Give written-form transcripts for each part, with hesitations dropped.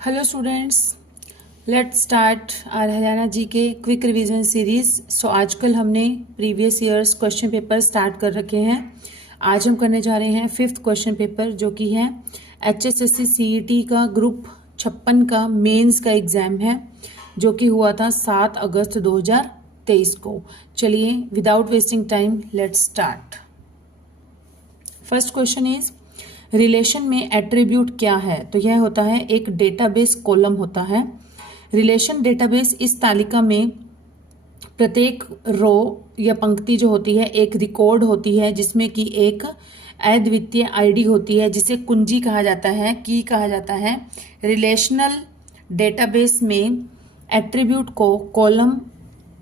Hello students, let's start our Haryana G K quick revision series. आजकल हमने previous years question paper start कर रखे हैं। आज हम करने जा रहे हैं 5th क्वेश्चन पेपर, जो कि है HSSC CET का ग्रुप 56 का मेंस का एग्जाम है, जो कि हुआ था 7 अगस्त 2023 को। चलिए without wasting time let's start. First question is relation में एट्रीब्यूट क्या है। तो यह होता है एक डेटाबेस कॉलम होता है। रिलेशन डेटाबेस इस तालिका में प्रत्येक रो या पंक्ति जो होती है एक रिकॉर्ड होती है, जिसमें कि एक अद्वितीय आईडी होती है, जिसे कुंजी कहा जाता है, की कहा जाता है। रिलेशनल डेटाबेस में एट्रीब्यूट को कॉलम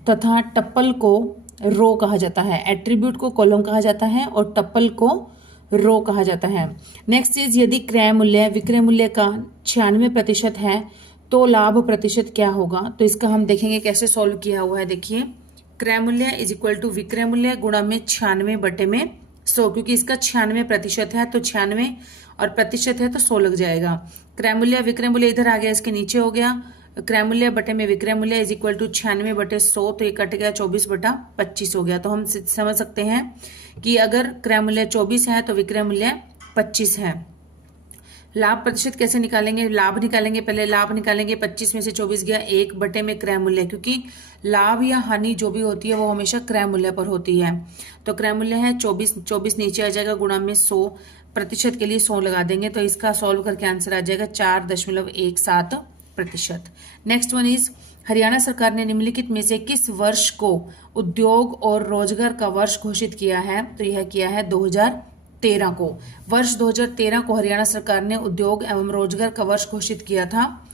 तथा टप्पल को रो कहा जाता है। एट्रीब्यूट को कॉलम कहा जाता है और टप्पल को रो कहा जाता है। नेक्स्ट चीज, यदि क्रय मूल्य विक्रय मूल्य का 96% है तो लाभ प्रतिशत क्या होगा। तो इसका हम देखेंगे कैसे सॉल्व किया हुआ है। देखिए, क्रय मूल्य इज इक्वल टू विक्रय मूल्य गुणा में 96/100, क्योंकि इसका 96% है तो 96 और प्रतिशत है तो 100 लग जाएगा। क्रय मूल्य विक्रय मूल्य इधर आ गया, इसके नीचे हो गया। क्रय मूल्य बटे में विक्रय मूल्य इज इक्वल टू 96/100, तो ये कट गया 24/25 हो गया। तो हम समझ सकते हैं कि अगर क्रय मूल्य 24 है तो विक्रय मूल्य 25 है। लाभ प्रतिशत कैसे निकालेंगे? लाभ निकालेंगे, पहले लाभ निकालेंगे। 25 में से 24 गया, 1 बटे में क्रय मूल्य, क्योंकि लाभ या हानि जो भी होती है वो हमेशा क्रय मूल्य पर होती है। तो क्रय मूल्य है 24 नीचे आ जाएगा, गुणा में 100, प्रतिशत के लिए 100 लगा देंगे, तो इसका सॉल्व करके आंसर आ जाएगा 4.17%। नेक्स्ट वन इज हरियाणा सरकार ने निम्नलिखित में से किस वर्ष को उद्योग और रोजगार का वर्ष घोषित किया है। तो यह किया है 2013 को। वर्ष 2013 को हरियाणा सरकार ने उद्योग एवं रोजगार का वर्ष घोषित किया था।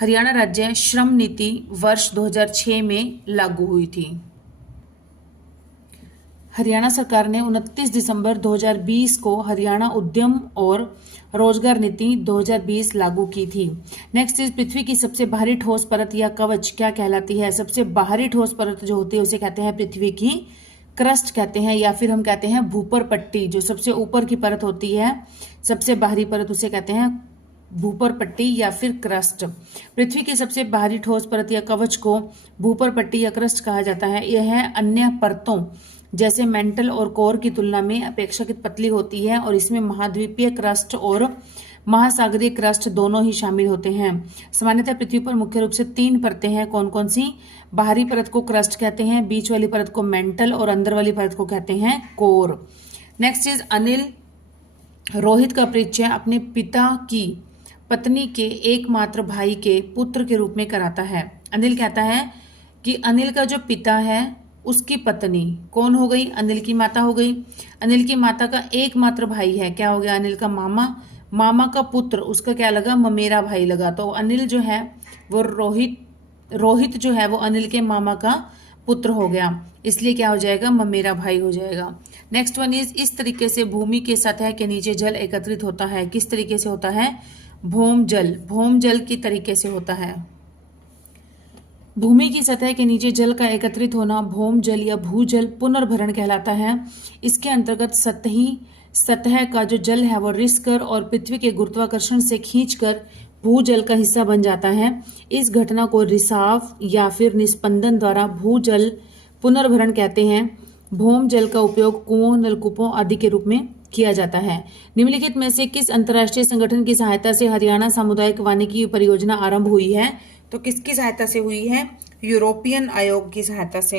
हरियाणा राज्य श्रम नीति वर्ष 2006 में लागू हुई थी। हरियाणा सरकार ने 29 दिसंबर 2020 को हरियाणा उद्यम और रोजगार नीति 2020 लागू की थी। नेक्स्ट इज पृथ्वी की सबसे बाहरी ठोस परत या कवच क्या कहलाती है। सबसे बाहरी ठोस परत जो होती है उसे कहते हैं पृथ्वी की क्रस्ट कहते हैं, या फिर हम कहते हैं भूपर पट्टी। जो सबसे ऊपर की परत होती है, सबसे बाहरी परत, उसे कहते हैं भूपर पट्टी या फिर क्रस्ट। पृथ्वी की सबसे बाहरी ठोस परत या कवच को भूपर पट्टी या क्रस्ट कहा जाता है। यह अन्य परतों जैसे मेंटल और कोर की तुलना में अपेक्षाकृत पतली होती है, और इसमें महाद्वीपीय क्रस्ट और महासागरीय क्रस्ट दोनों ही शामिल होते हैं। सामान्यतः पृथ्वी पर मुख्य रूप से 3 परतें हैं। कौन कौन सी? बाहरी परत को क्रस्ट कहते हैं, बीच वाली परत को मेंटल और अंदर वाली परत को कहते हैं core. Next is Anil Rohit का परिचय अपने पिता की पत्नी के एकमात्र भाई के पुत्र के रूप में कराता है। अनिल कहता है कि अनिल का जो पिता है उसकी पत्नी कौन हो गई? अनिल की माता हो गई। अनिल की माता का एकमात्र भाई है, क्या हो गया? अनिल का मामा। मामा का पुत्र, उसका क्या लगा? ममेरा भाई लगा। तो अनिल जो है वो रोहित जो है वो अनिल के मामा का पुत्र हो गया, इसलिए क्या हो जाएगा? ममेरा भाई हो जाएगा। नेक्स्ट वन इज इस तरीके से भूमि के सतह के नीचे जल एकत्रित होता है। किस तरीके से होता है? भौम जल की तरीके से होता है। भूमि की सतह के नीचे जल का एकत्रित होना भौम जल या भूजल पुनर्भरण कहलाता है। इसके अंतर्गत सतह का जो जल है वो रिसकर और पृथ्वी के गुरुत्वाकर्षण से खींचकर भूजल का हिस्सा बन जाता है। इस घटना को रिसाव या फिर निस्पंदन द्वारा भूजल पुनर्भरण कहते हैं। भौम जल का उपयोग कुओं, नलकूपों आदि के रूप में किया जाता है। निम्नलिखित में से किस अंतर्राष्ट्रीय संगठन की सहायता से हरियाणा सामुदायिक वानिकी परियोजना आरंभ हुई है? तो किसकी सहायता से हुई है? यूरोपियन आयोग की सहायता से।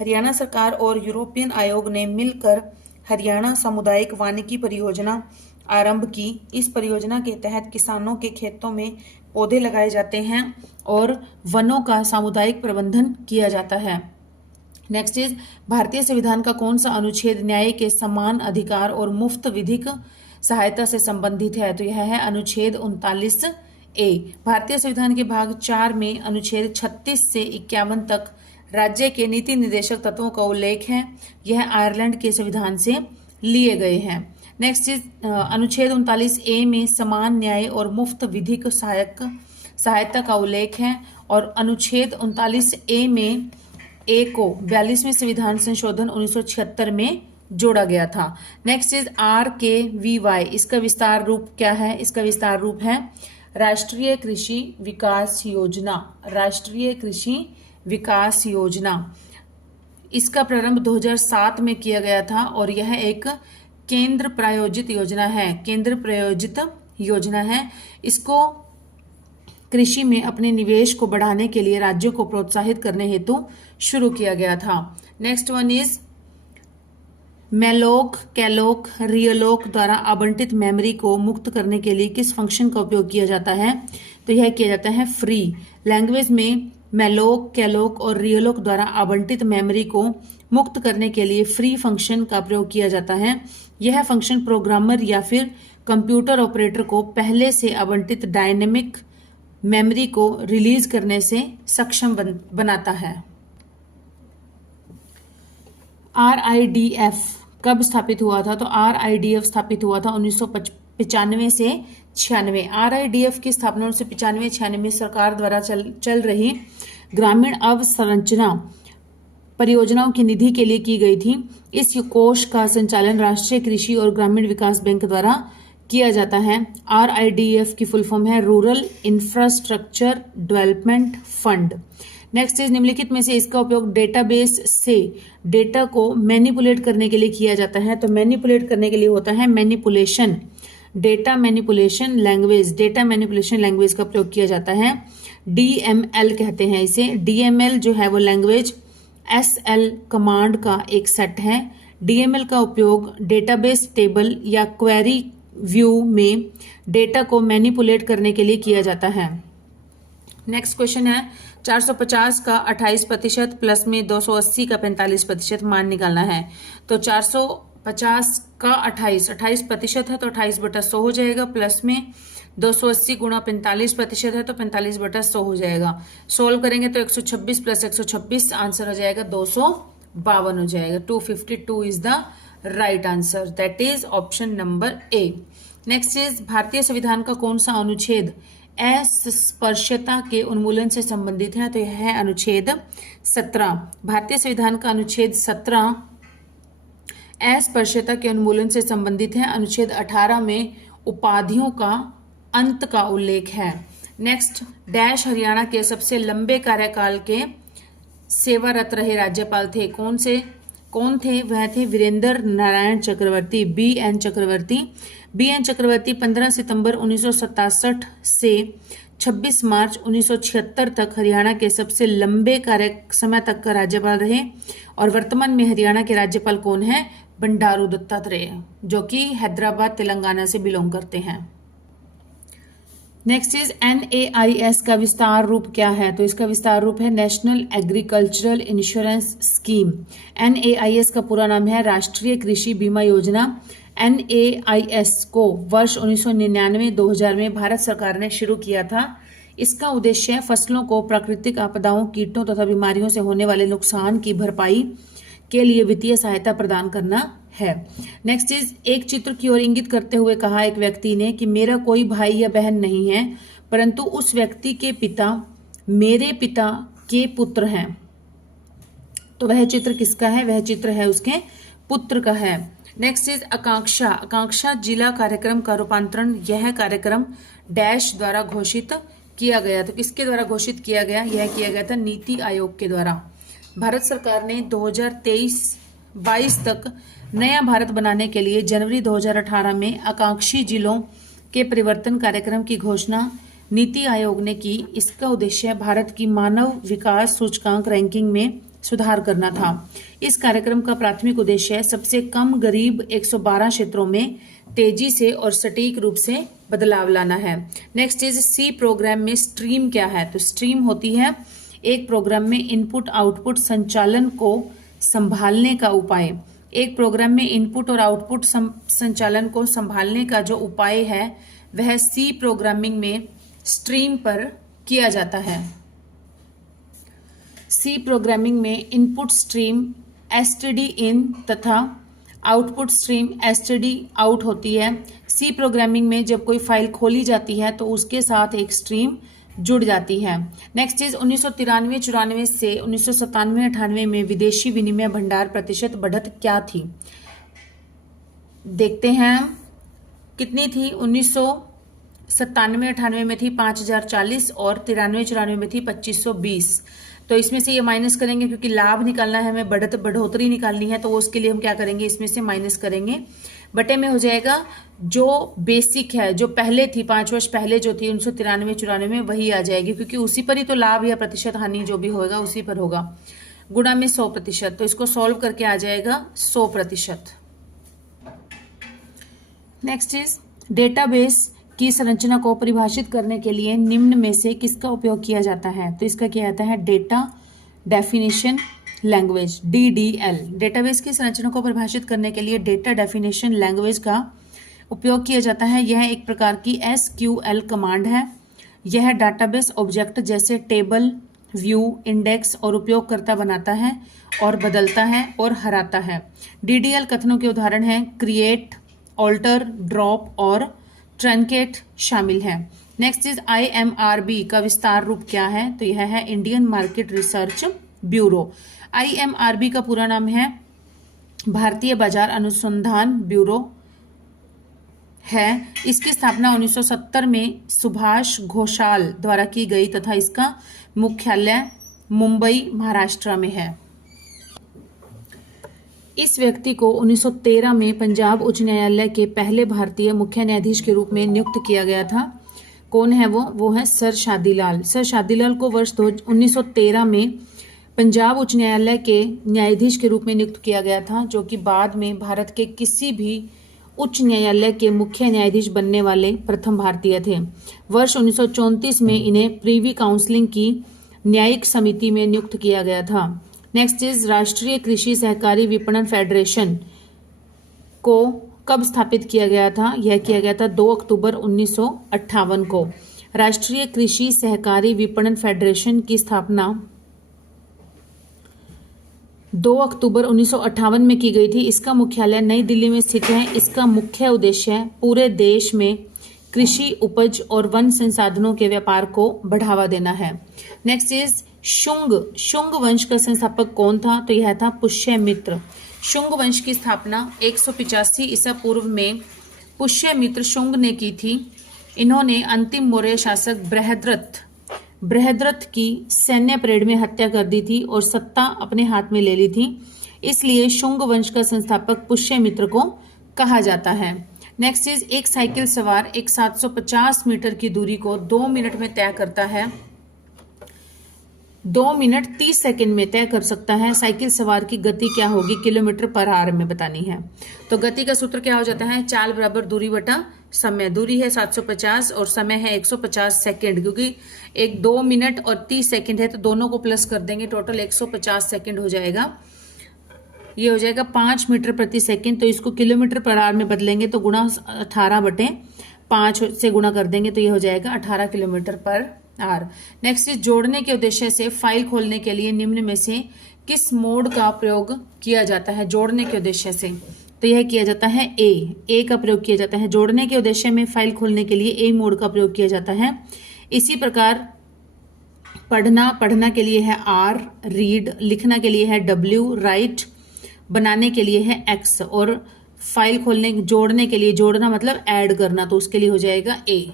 हरियाणा सरकार और यूरोपियन आयोग ने मिलकर हरियाणा सामुदायिक वानिकी परियोजना आरंभ की। इस परियोजना के तहत किसानों के खेतों में पौधे लगाए जाते हैं और वनों का सामुदायिक प्रबंधन किया जाता है। नेक्स्ट इज भारतीय संविधान का कौन सा अनुच्छेद न्याय के समान अधिकार और मुफ्त विधिक सहायता से संबंधित है? तो यह है अनुच्छेद 39A। भारतीय संविधान के भाग 4 में अनुच्छेद 36 से 51 तक राज्य के नीति निर्देशक तत्वों का उल्लेख है। यह आयरलैंड के संविधान से लिए गए हैं। नेक्स्ट इज अनुच्छेद 39A में समान न्याय और मुफ्त विधिक सहायता का उल्लेख है, और अनुच्छेद 39A में ए को 42वें संविधान संशोधन 1976 में जोड़ा गया था। नेक्स्ट इज RKVY, इसका विस्तार रूप क्या है? इसका विस्तार रूप है राष्ट्रीय कृषि विकास योजना, राष्ट्रीय कृषि विकास योजना, इसका प्रारंभ 2007 में किया गया था और यह एक केंद्र प्रायोजित योजना है, केंद्र प्रायोजित योजना है। इसको कृषि में अपने निवेश को बढ़ाने के लिए राज्यों को प्रोत्साहित करने हेतु शुरू किया गया था। नेक्स्ट वन इज मेलोक, कैलोक, रियलोक द्वारा आवंटित मेमोरी को मुक्त करने के लिए किस फंक्शन का उपयोग किया जाता है? तो यह किया जाता है फ्री। लैंग्वेज में मेलोक, कैलोक और रियलोक द्वारा आवंटित मेमोरी को मुक्त करने के लिए फ्री फंक्शन का प्रयोग किया जाता है। यह फंक्शन प्रोग्रामर या फिर कंप्यूटर ऑपरेटर को पहले से आवंटित डायनेमिक मेमोरी को रिलीज करने से सक्षम बनाता है। RIDF कब स्थापित हुआ था? तो RIDF स्थापित हुआ था 1995 से 96। RIDF की स्थापना 1995-96 में सरकार द्वारा चल रही ग्रामीण अवसंरचना परियोजनाओं की निधि के लिए की गई थी। इस कोष का संचालन राष्ट्रीय कृषि और ग्रामीण विकास बैंक द्वारा किया जाता है। RIDF की फुल फॉर्म है rural infrastructure development fund. Next is निम्नलिखित में से इसका उपयोग डेटाबेस से डेटा को मैनिपुलेट करने के लिए किया जाता है। तो मैनिपुलेट करने के लिए होता है manipulation, data manipulation language, data manipulation language का प्रयोग किया जाता है। DML कहते हैं इसे। DML जो है वो लैंग्वेज SL कमांड का एक सेट है। DML का उपयोग डेटाबेस टेबल या क्वेरी व्यू में डेटा को मैनिपुलेट करने के लिए किया जाता है। नेक्स्ट क्वेश्चन है 450 का 28% प्लस में 280 का 45% मान निकालना है। तो 450 का 28% है तो 28/100 हो जाएगा, प्लस में 280 गुणा 45% है तो 45/100 हो जाएगा। सोल्व करेंगे तो 126 प्लस 126 आंसर हो जाएगा 252 हो जाएगा। 252 is the right answer, that is option number A. Next is भारतीय संविधान का कौन सा अनुच्छेद अस्पृश्यता के उन्मूलन से संबंधित है? तो यह है अनुच्छेद 17। भारतीय संविधान का अनुच्छेद 17 अस्पृश्यता के उन्मूलन से संबंधित है। अनुच्छेद 18 में उपाधियों का अंत का उल्लेख है। नेक्स्ट, डैश हरियाणा के सबसे लंबे कार्यकाल के सेवारत रहे राज्यपाल थे? कौन थे? वह थे वीरेंद्र नारायण चक्रवर्ती, BN चक्रवर्ती। BN चक्रवर्ती 15 सितंबर 1967 से 26 मार्च 1976 तक हरियाणा के सबसे लंबे समय तक का राज्यपाल रहे। और वर्तमान में हरियाणा के राज्यपाल कौन है? बंडारू दत्तात्रेय, जो कि हैदराबाद तेलंगाना से बिलोंग करते हैं। नेक्स्ट इज NAIS का विस्तार रूप क्या है? तो इसका विस्तार रूप है national agricultural insurance scheme. NAIS का पूरा नाम है राष्ट्रीय कृषि बीमा योजना। NAIS को वर्ष 1999-2000 में भारत सरकार ने शुरू किया था। इसका उद्देश्य फसलों को प्राकृतिक आपदाओं, कीटों तथा बीमारियों से होने वाले नुकसान की भरपाई के लिए वित्तीय सहायता प्रदान करना है। नेक्स्ट इज एक चित्र की ओर इंगित करते हुए कहा एक व्यक्ति ने कि मेरा कोई भाई या बहन नहीं है, परंतु उस व्यक्ति के पिता मेरे पिता के पुत्र हैं। तो वह चित्र किसका है? वह चित्र है उसके पुत्र का है। नेक्स्ट इज आकांक्षा। आकांक्षा जिला कार्यक्रम का रूपांतरण यह कार्यक्रम डैश द्वारा घोषित किया गया। तो किसके द्वारा घोषित किया गया? यह किया गया था नीति आयोग के द्वारा। भारत सरकार ने 2023-22 तक नया भारत बनाने के लिए जनवरी 2018 में आकांक्षी जिलों के परिवर्तन कार्यक्रम की घोषणा नीति आयोग ने की। इसका उद्देश्य भारत की मानव विकास सूचकांक रैंकिंग में सुधार करना था। इस कार्यक्रम का प्राथमिक उद्देश्य सबसे कम गरीब 112 क्षेत्रों में तेजी से और सटीक रूप से बदलाव लाना है। नेक्स्ट इज सी प्रोग्राम में स्ट्रीम क्या है? तो स्ट्रीम होती है एक प्रोग्राम में इनपुट आउटपुट संचालन को संभालने का उपाय। एक प्रोग्राम में इनपुट और आउटपुट संचालन को संभालने का जो उपाय है वह सी प्रोग्रामिंग में स्ट्रीम पर किया जाता है। सी प्रोग्रामिंग में इनपुट स्ट्रीम std इन तथा आउटपुट स्ट्रीम std आउट होती है। सी प्रोग्रामिंग में जब कोई फाइल खोली जाती है तो उसके साथ एक स्ट्रीम जुड़ जाती है। नेक्स्ट इज 1993-94 से 1997-98 में विदेशी विनिमय भंडार प्रतिशत बढ़त क्या थी? देखते हैं कितनी थी। 97-98 में थी 5040 और 93-94 में थी 2520। तो इसमें से ये माइनस करेंगे क्योंकि लाभ निकालना है, हमें बढ़ोतरी निकालनी है, तो उसके लिए हम क्या करेंगे, इसमें से माइनस करेंगे। बटे में हो जाएगा जो बेसिक है, जो पहले थी 5 वर्ष पहले जो थी 1993-94 में, वही आ जाएगी क्योंकि उसी पर ही तो लाभ या प्रतिशत हानि जो भी होगा उसी पर होगा। गुणा में 100%, तो इसको सॉल्व करके आ जाएगा 100%। नेक्स्ट इज डेटाबेस की संरचना को परिभाषित करने के लिए निम्न में से किसका उपयोग किया जाता है? तो इसका किया जाता है data definition language, DDL। Database की संरचना को परिभाषित करने के लिए डेटा डेफिनेशन लैंग्वेज का उपयोग किया जाता है। यह एक प्रकार की SQL कमांड है। यह डाटाबेस ऑब्जेक्ट जैसे टेबल, व्यू, इंडेक्स और उपयोगकर्ता बनाता है और बदलता है और हराता है। DDL कथनों के उदाहरण हैं क्रिएट, ऑल्टर, ड्रॉप और ट्रंकेट शामिल है। नेक्स्ट इज IMRB का विस्तार रूप क्या है? तो यह है Indian market research bureau. IMRB का पूरा नाम है भारतीय बाजार अनुसंधान ब्यूरो है। इसकी स्थापना 1970 में सुभाष घोषाल द्वारा की गई तथा इसका मुख्यालय मुंबई, महाराष्ट्र में है। इस व्यक्ति को 1913 में पंजाब उच्च न्यायालय के पहले भारतीय मुख्य न्यायाधीश के रूप में नियुक्त किया गया था। कौन है वो? वो है सर शादीलाल। सर शादीलाल को वर्ष 1913 में पंजाब उच्च न्यायालय के न्यायाधीश के रूप में नियुक्त किया गया था, जो कि बाद में भारत के किसी भी उच्च न्यायालय के मुख्य न्यायाधीश बनने वाले प्रथम भारतीय थे। वर्ष 1934 में इन्हें प्रीवी काउंसिलिंग की न्यायिक समिति में नियुक्त किया गया था। नेक्स्ट इज राष्ट्रीय कृषि सहकारी विपणन फेडरेशन को कब स्थापित किया गया था? यह किया गया था 2 अक्टूबर 1958 को। राष्ट्रीय कृषि सहकारी विपणन फेडरेशन की स्थापना 2 अक्टूबर 1958 में की गई थी। इसका मुख्यालय नई दिल्ली में स्थित है। इसका मुख्य उद्देश्य पूरे देश में कृषि उपज और वन संसाधनों के व्यापार को बढ़ावा देना है। नेक्स्ट इज शुंग वंश का संस्थापक कौन था? तो यह था पुष्यमित्र। शुंग वंश की स्थापना 185 ईसा पूर्व में पुष्यमित्र शुंग ने की थी। इन्होंने अंतिम मौर्य शासक बृहद्रथ की सैन्य परेड में हत्या कर दी थी और सत्ता अपने हाथ में ले ली थी, इसलिए शुंग वंश का संस्थापक पुष्यमित्र को कहा जाता है। नेक्स्ट इज एक साइकिल सवार एक 750 मीटर की दूरी को 2 मिनट में तय करता है, 2 मिनट 30 सेकंड में तय कर सकता है। साइकिल सवार की गति क्या होगी? किलोमीटर पर आवर में बतानी है। तो गति का सूत्र क्या हो जाता है? चाल बराबर दूरी बटा समय। दूरी है 750 और समय है 150 सेकंड, क्योंकि एक 2 मिनट और 30 सेकंड है तो दोनों को प्लस कर देंगे, टोटल 150 सेकंड हो जाएगा। ये हो जाएगा 5 मीटर प्रति सेकंड। तो इसको किलोमीटर पर आवर में बदलेंगे तो गुणा 18/5 से गुणा कर देंगे तो ये हो जाएगा 18 kilometre per hour. Next is जोड़ने के उद्देश्य से फाइल खोलने के लिए निम्न में से किस मोड का प्रयोग किया जाता है? जोड़ने के उद्देश्य से तो यह किया जाता है ए का प्रयोग किया जाता है। जोड़ने के उद्देश्य में फाइल खोलने के लिए ए मोड का प्रयोग किया जाता है। इसी प्रकार पढ़ना के लिए है आर, रीड, लिखना के लिए है डब्ल्यू, राइट, बनाने के लिए है एक्स और फाइल खोलने जोड़ने के लिए, जोड़ना मतलब ऐड करना, तो उसके लिए हो जाएगा ए।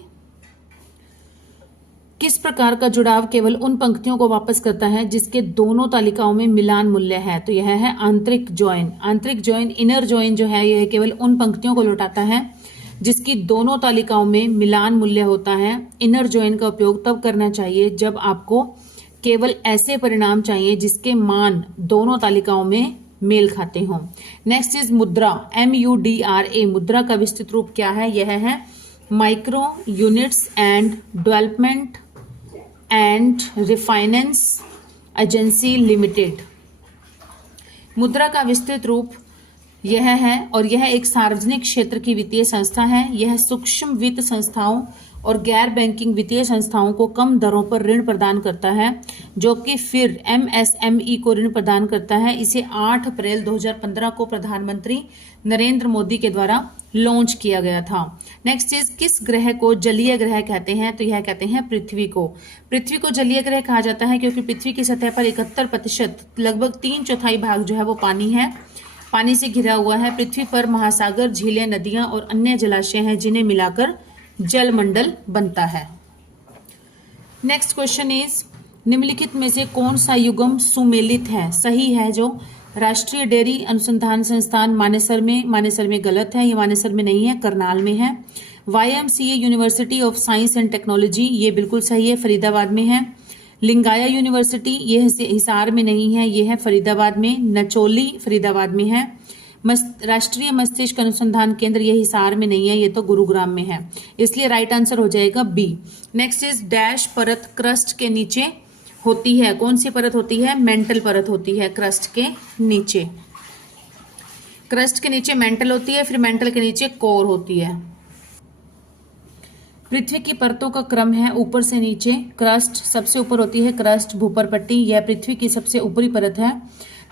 किस प्रकार का जुड़ाव केवल उन पंक्तियों को वापस करता है जिसके दोनों तालिकाओं में मिलान मूल्य है? तो यह है आंतरिक ज्वाइन। आंतरिक ज्वाइन, इनर ज्वाइन जो है यह केवल उन पंक्तियों को लौटाता है जिसकी दोनों तालिकाओं में मिलान मूल्य होता है। इनर ज्वाइन का उपयोग तब करना चाहिए जब आपको केवल ऐसे परिणाम चाहिए जिसके मान दोनों तालिकाओं में मेल खाते हों। नेक्स्ट इज मुद्रा, MUDRA। मुद्रा का विस्तृत रूप क्या है? यह है micro units and development and refinance agency limited. मुद्रा का विस्तृत रूप यह है और यह एक सार्वजनिक क्षेत्र की वित्तीय संस्था है। यह सूक्ष्म वित्त संस्थाओं और गैर बैंकिंग वित्तीय संस्थाओं को कम दरों पर ऋण प्रदान करता है, जो कि फिर MSME को ऋण प्रदान करता है। इसे 8 अप्रैल 2015 को प्रधानमंत्री नरेंद्र मोदी के द्वारा लॉन्च किया गया था। नेक्स्ट इज किस ग्रह को जलीय ग्रह कहते हैं? तो यह कहते हैं पृथ्वी को। पृथ्वी को जलीय ग्रह कहा जाता है क्योंकि पृथ्वी की सतह पर 71% लगभग 3/4 भाग जो है वो पानी है, पानी से घिरा हुआ है। पृथ्वी पर महासागर, झीलें, नदियां और अन्य जलाशय हैं जिन्हें मिलाकर जलमंडल बनता है। नेक्स्ट क्वेश्चन इज, निम्नलिखित में से कौन सा युग्म सुमेलित है? सही है जो राष्ट्रीय डेयरी अनुसंधान संस्थान मानेसर में गलत है, ये मानेसर में नहीं है, करनाल में है। YMCA university of science and technology, ये बिल्कुल सही है, फरीदाबाद में है। लिंगाया यूनिवर्सिटी, ये हिसार में नहीं है, ये है फरीदाबाद में। नचोली फरीदाबाद में है। राष्ट्रीय मस्तिष्क अनुसंधान केंद्र, ये हिसार में नहीं है, ये तो गुरुग्राम में है, इसलिए राइट आंसर हो जाएगा बी। नेक्स्ट इज, डैश परत क्रस्ट के नीचे होती है? कौन सी परत होती है? मेंटल परत होती है क्रस्ट के नीचे। क्रस्ट के नीचे मेंटल होती है, फिर मेंटल के नीचे कोर होती है। पृथ्वी की परतों का क्रम है ऊपर से नीचे। क्रस्ट सबसे ऊपर होती है, क्रस्ट भूपर पट्टी, यह पृथ्वी की सबसे ऊपरी परत है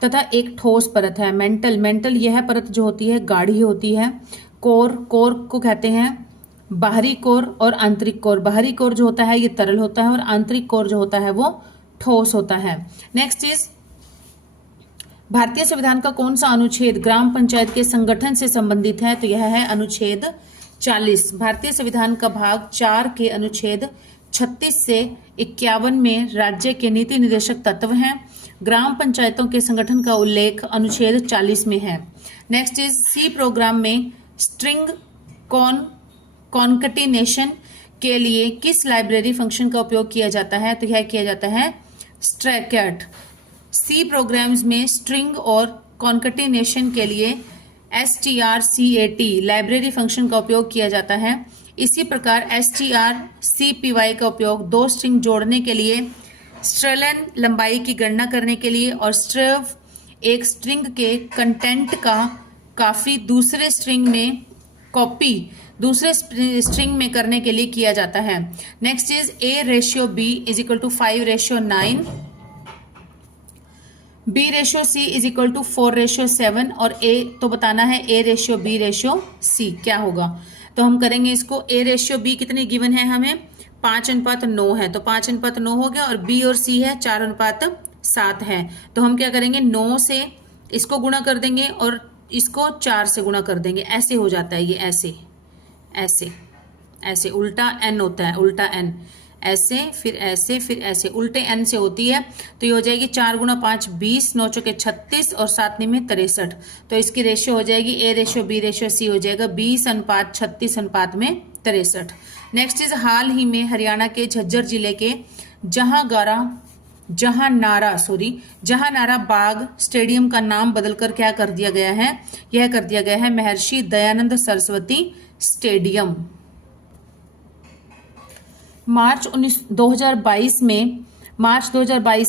तथा एक ठोस परत है। मेंटल यह परत जो होती है गाढ़ी होती है। कोर को कहते हैं बाहरी कोर और आंतरिक कोर। बाहरी कोर जो होता है ये तरल होता है और आंतरिक कोर जो होता है वो ठोस होता है। नेक्स्ट इज, भारतीय संविधान का कौन सा अनुच्छेद ग्राम पंचायत के संगठन से संबंधित है? तो यह है अनुच्छेद 40। भारतीय संविधान का भाग 4 के अनुच्छेद 36 से 51 में राज्य के नीति निर्देशक तत्व हैं। ग्राम पंचायतों के संगठन का उल्लेख अनुच्छेद 40 में है। नेक्स्ट इज, सी प्रोग्राम में स्ट्रिंग कॉन्कटिनेशन के लिए किस लाइब्रेरी फंक्शन का उपयोग किया जाता है? तो यह किया जाता है स्ट्रैकेट। सी प्रोग्राम्स में स्ट्रिंग और कॉन्कटिनेशन के लिए STRCAT लाइब्रेरी फंक्शन का उपयोग किया जाता है। इसी प्रकार STRCPY का उपयोग दो स्ट्रिंग जोड़ने के लिए, स्ट्रेलन लंबाई की गणना करने के लिए और स्ट्रव एक स्ट्रिंग के कंटेंट का काफी दूसरे स्ट्रिंग में कॉपी दूसरे स्ट्रिंग में करने के लिए किया जाता है। नेक्स्ट इज, A/B = 5/9, B/C = 4/7 और A तो बताना है A/B/C क्या होगा। तो हम करेंगे इसको, A/B कितनी गिवन है हमें? 5:9 है, तो 5:9 हो गया और B और C है 4:7 है। तो हम क्या करेंगे, 9 से इसको गुणा कर देंगे और इसको 4 से गुणा कर देंगे, ऐसे हो जाता है ये, ऐसे ऐसे ऐसे उल्टा n होता है, उल्टा n ऐसे फिर ऐसे फिर ऐसे उल्टे n से होती है। तो ये हो जाएगी 4 × 5 20, 9 × 36 और 7 में 63। तो इसकी रेशियो हो जाएगी A/B/C हो जाएगा 20:36:63। नेक्स्ट इज, हाल ही में हरियाणा के झज्जर जिले के जहांनारा बाग स्टेडियम का नाम बदलकर क्या कर दिया गया है? यह कर दिया गया है महर्षि दयानंद सरस्वती स्टेडियम। मार्च 2022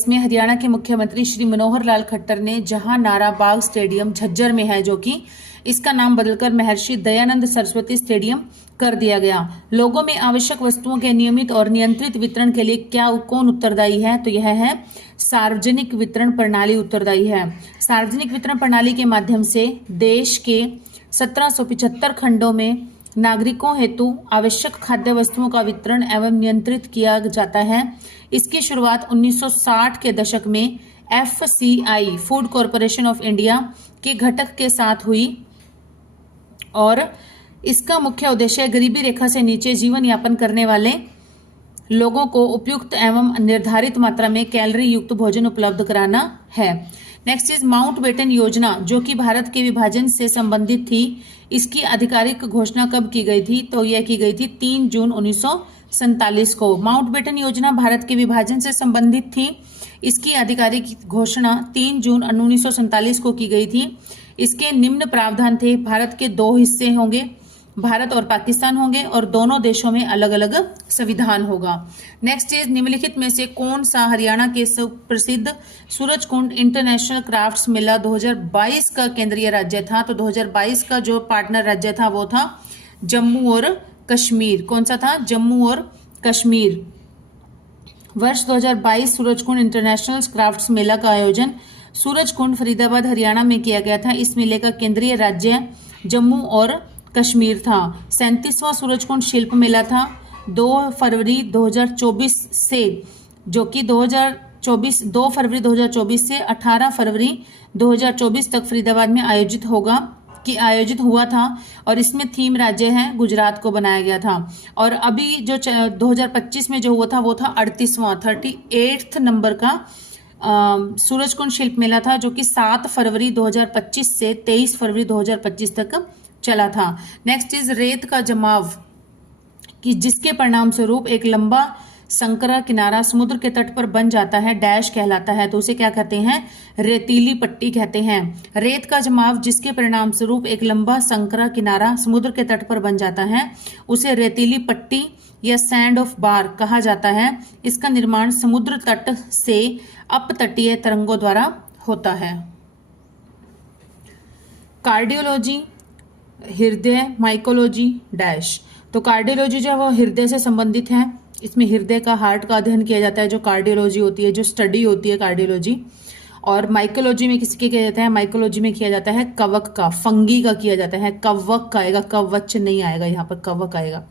में हरियाणा के मुख्यमंत्री श्री मनोहर लाल खट्टर ने जहांनारा बाग स्टेडियम झज्जर में है, जो कि इसका नाम बदलकर महर्षि दयानंद सरस्वती स्टेडियम कर दिया गया। लोगों में आवश्यक वस्तुओं के नियमित और नियंत्रित वितरण के लिए कौन उत्तरदायी है? तो यह है सार्वजनिक वितरण प्रणाली उत्तरदायी है। सार्वजनिक वितरण प्रणाली के माध्यम से देश के 1775 खंडों में नागरिकों हेतु आवश्यक खाद्य वस्तुओं का वितरण एवं नियंत्रित किया जाता है। इसकी शुरुआत 1960 के दशक में FCI food corporation of India के घटक के साथ हुई और इसका मुख्य उद्देश्य गरीबी रेखा से नीचे जीवन यापन करने वाले लोगों को उपयुक्त एवं निर्धारित मात्रा में कैलोरी युक्त भोजन उपलब्ध कराना है। नेक्स्ट इज, माउंटबेटन योजना जो कि भारत के विभाजन से संबंधित थी, इसकी आधिकारिक घोषणा कब की गई थी? तो यह की गई थी 3 जून 1947 को। माउंटबेटन योजना भारत के विभाजन से संबंधित थी, इसकी आधिकारिक घोषणा 3 जून 1947 को की गई थी। इसके निम्न प्रावधान थे, भारत के 2 हिस्से होंगे, भारत और पाकिस्तान होंगे और दोनों देशों में अलग अलग संविधान होगा। नेक्स्ट इज, निम्नलिखित में से कौन सा हरियाणा के सुप्रसिद्ध सूरजकुंड इंटरनेशनल क्राफ्ट्स मेला 2022 का केंद्रीय राज्य था? तो 2022 का जो पार्टनर राज्य था वो था जम्मू और कश्मीर। कौन सा था? जम्मू और कश्मीर। वर्ष 2022 सूरजकुंड इंटरनेशनल क्राफ्ट्स मेला का आयोजन सूरजकुंड फरीदाबाद हरियाणा में किया गया था। इस मेले का केंद्रीय राज्य जम्मू और कश्मीर था। 37वां सूरजकुंड शिल्प मेला था 2 फरवरी 2024 से, जो कि 2 फरवरी 2024 से 18 फरवरी 2024 तक फरीदाबाद में आयोजित होगा। कि आयोजित हुआ था और इसमें थीम राज्य है गुजरात को बनाया गया था। और अभी जो 2025 में जो हुआ था वो था 38वां नंबर का सूरजकुंड शिल्प मेला था, जो कि 7 फरवरी 2025 से 23 फरवरी 2025 तक चला था। नेक्स्ट इज रेत का जमाव, कि जिसके परिणाम स्वरूप एक लंबा संकरा किनारा समुद्र के तट पर बन जाता है, डैश कहलाता है, तो उसे क्या कहते हैं? रेतीली पट्टी कहते हैं। रेत का जमाव जिसके परिणाम स्वरूप एक लंबा संकरा किनारा समुद्र के तट पर बन जाता है, उसे रेतीली पट्टी या सैंड ऑफ बार कहा जाता है। इसका निर्माण समुद्र तट से अपतटीय तरंगों द्वारा होता है। कार्डियोलॉजी, हृदय, माइकोलॉजी, डैश। तो कार्डियोलॉजी जो है वो हृदय से संबंधित है। इसमें हृदय का, हार्ट का अध्ययन किया जाता है, जो कार्डियोलॉजी होती है, जो स्टडी होती है कार्डियोलॉजी। और माइकोलॉजी में किसके किया जाता है? माइकोलॉजी में किया जाता है कवक का, फंगी का किया जाता है। कवक आएगा, कवच नहीं आएगा, यहाँ पर कवक आएगा।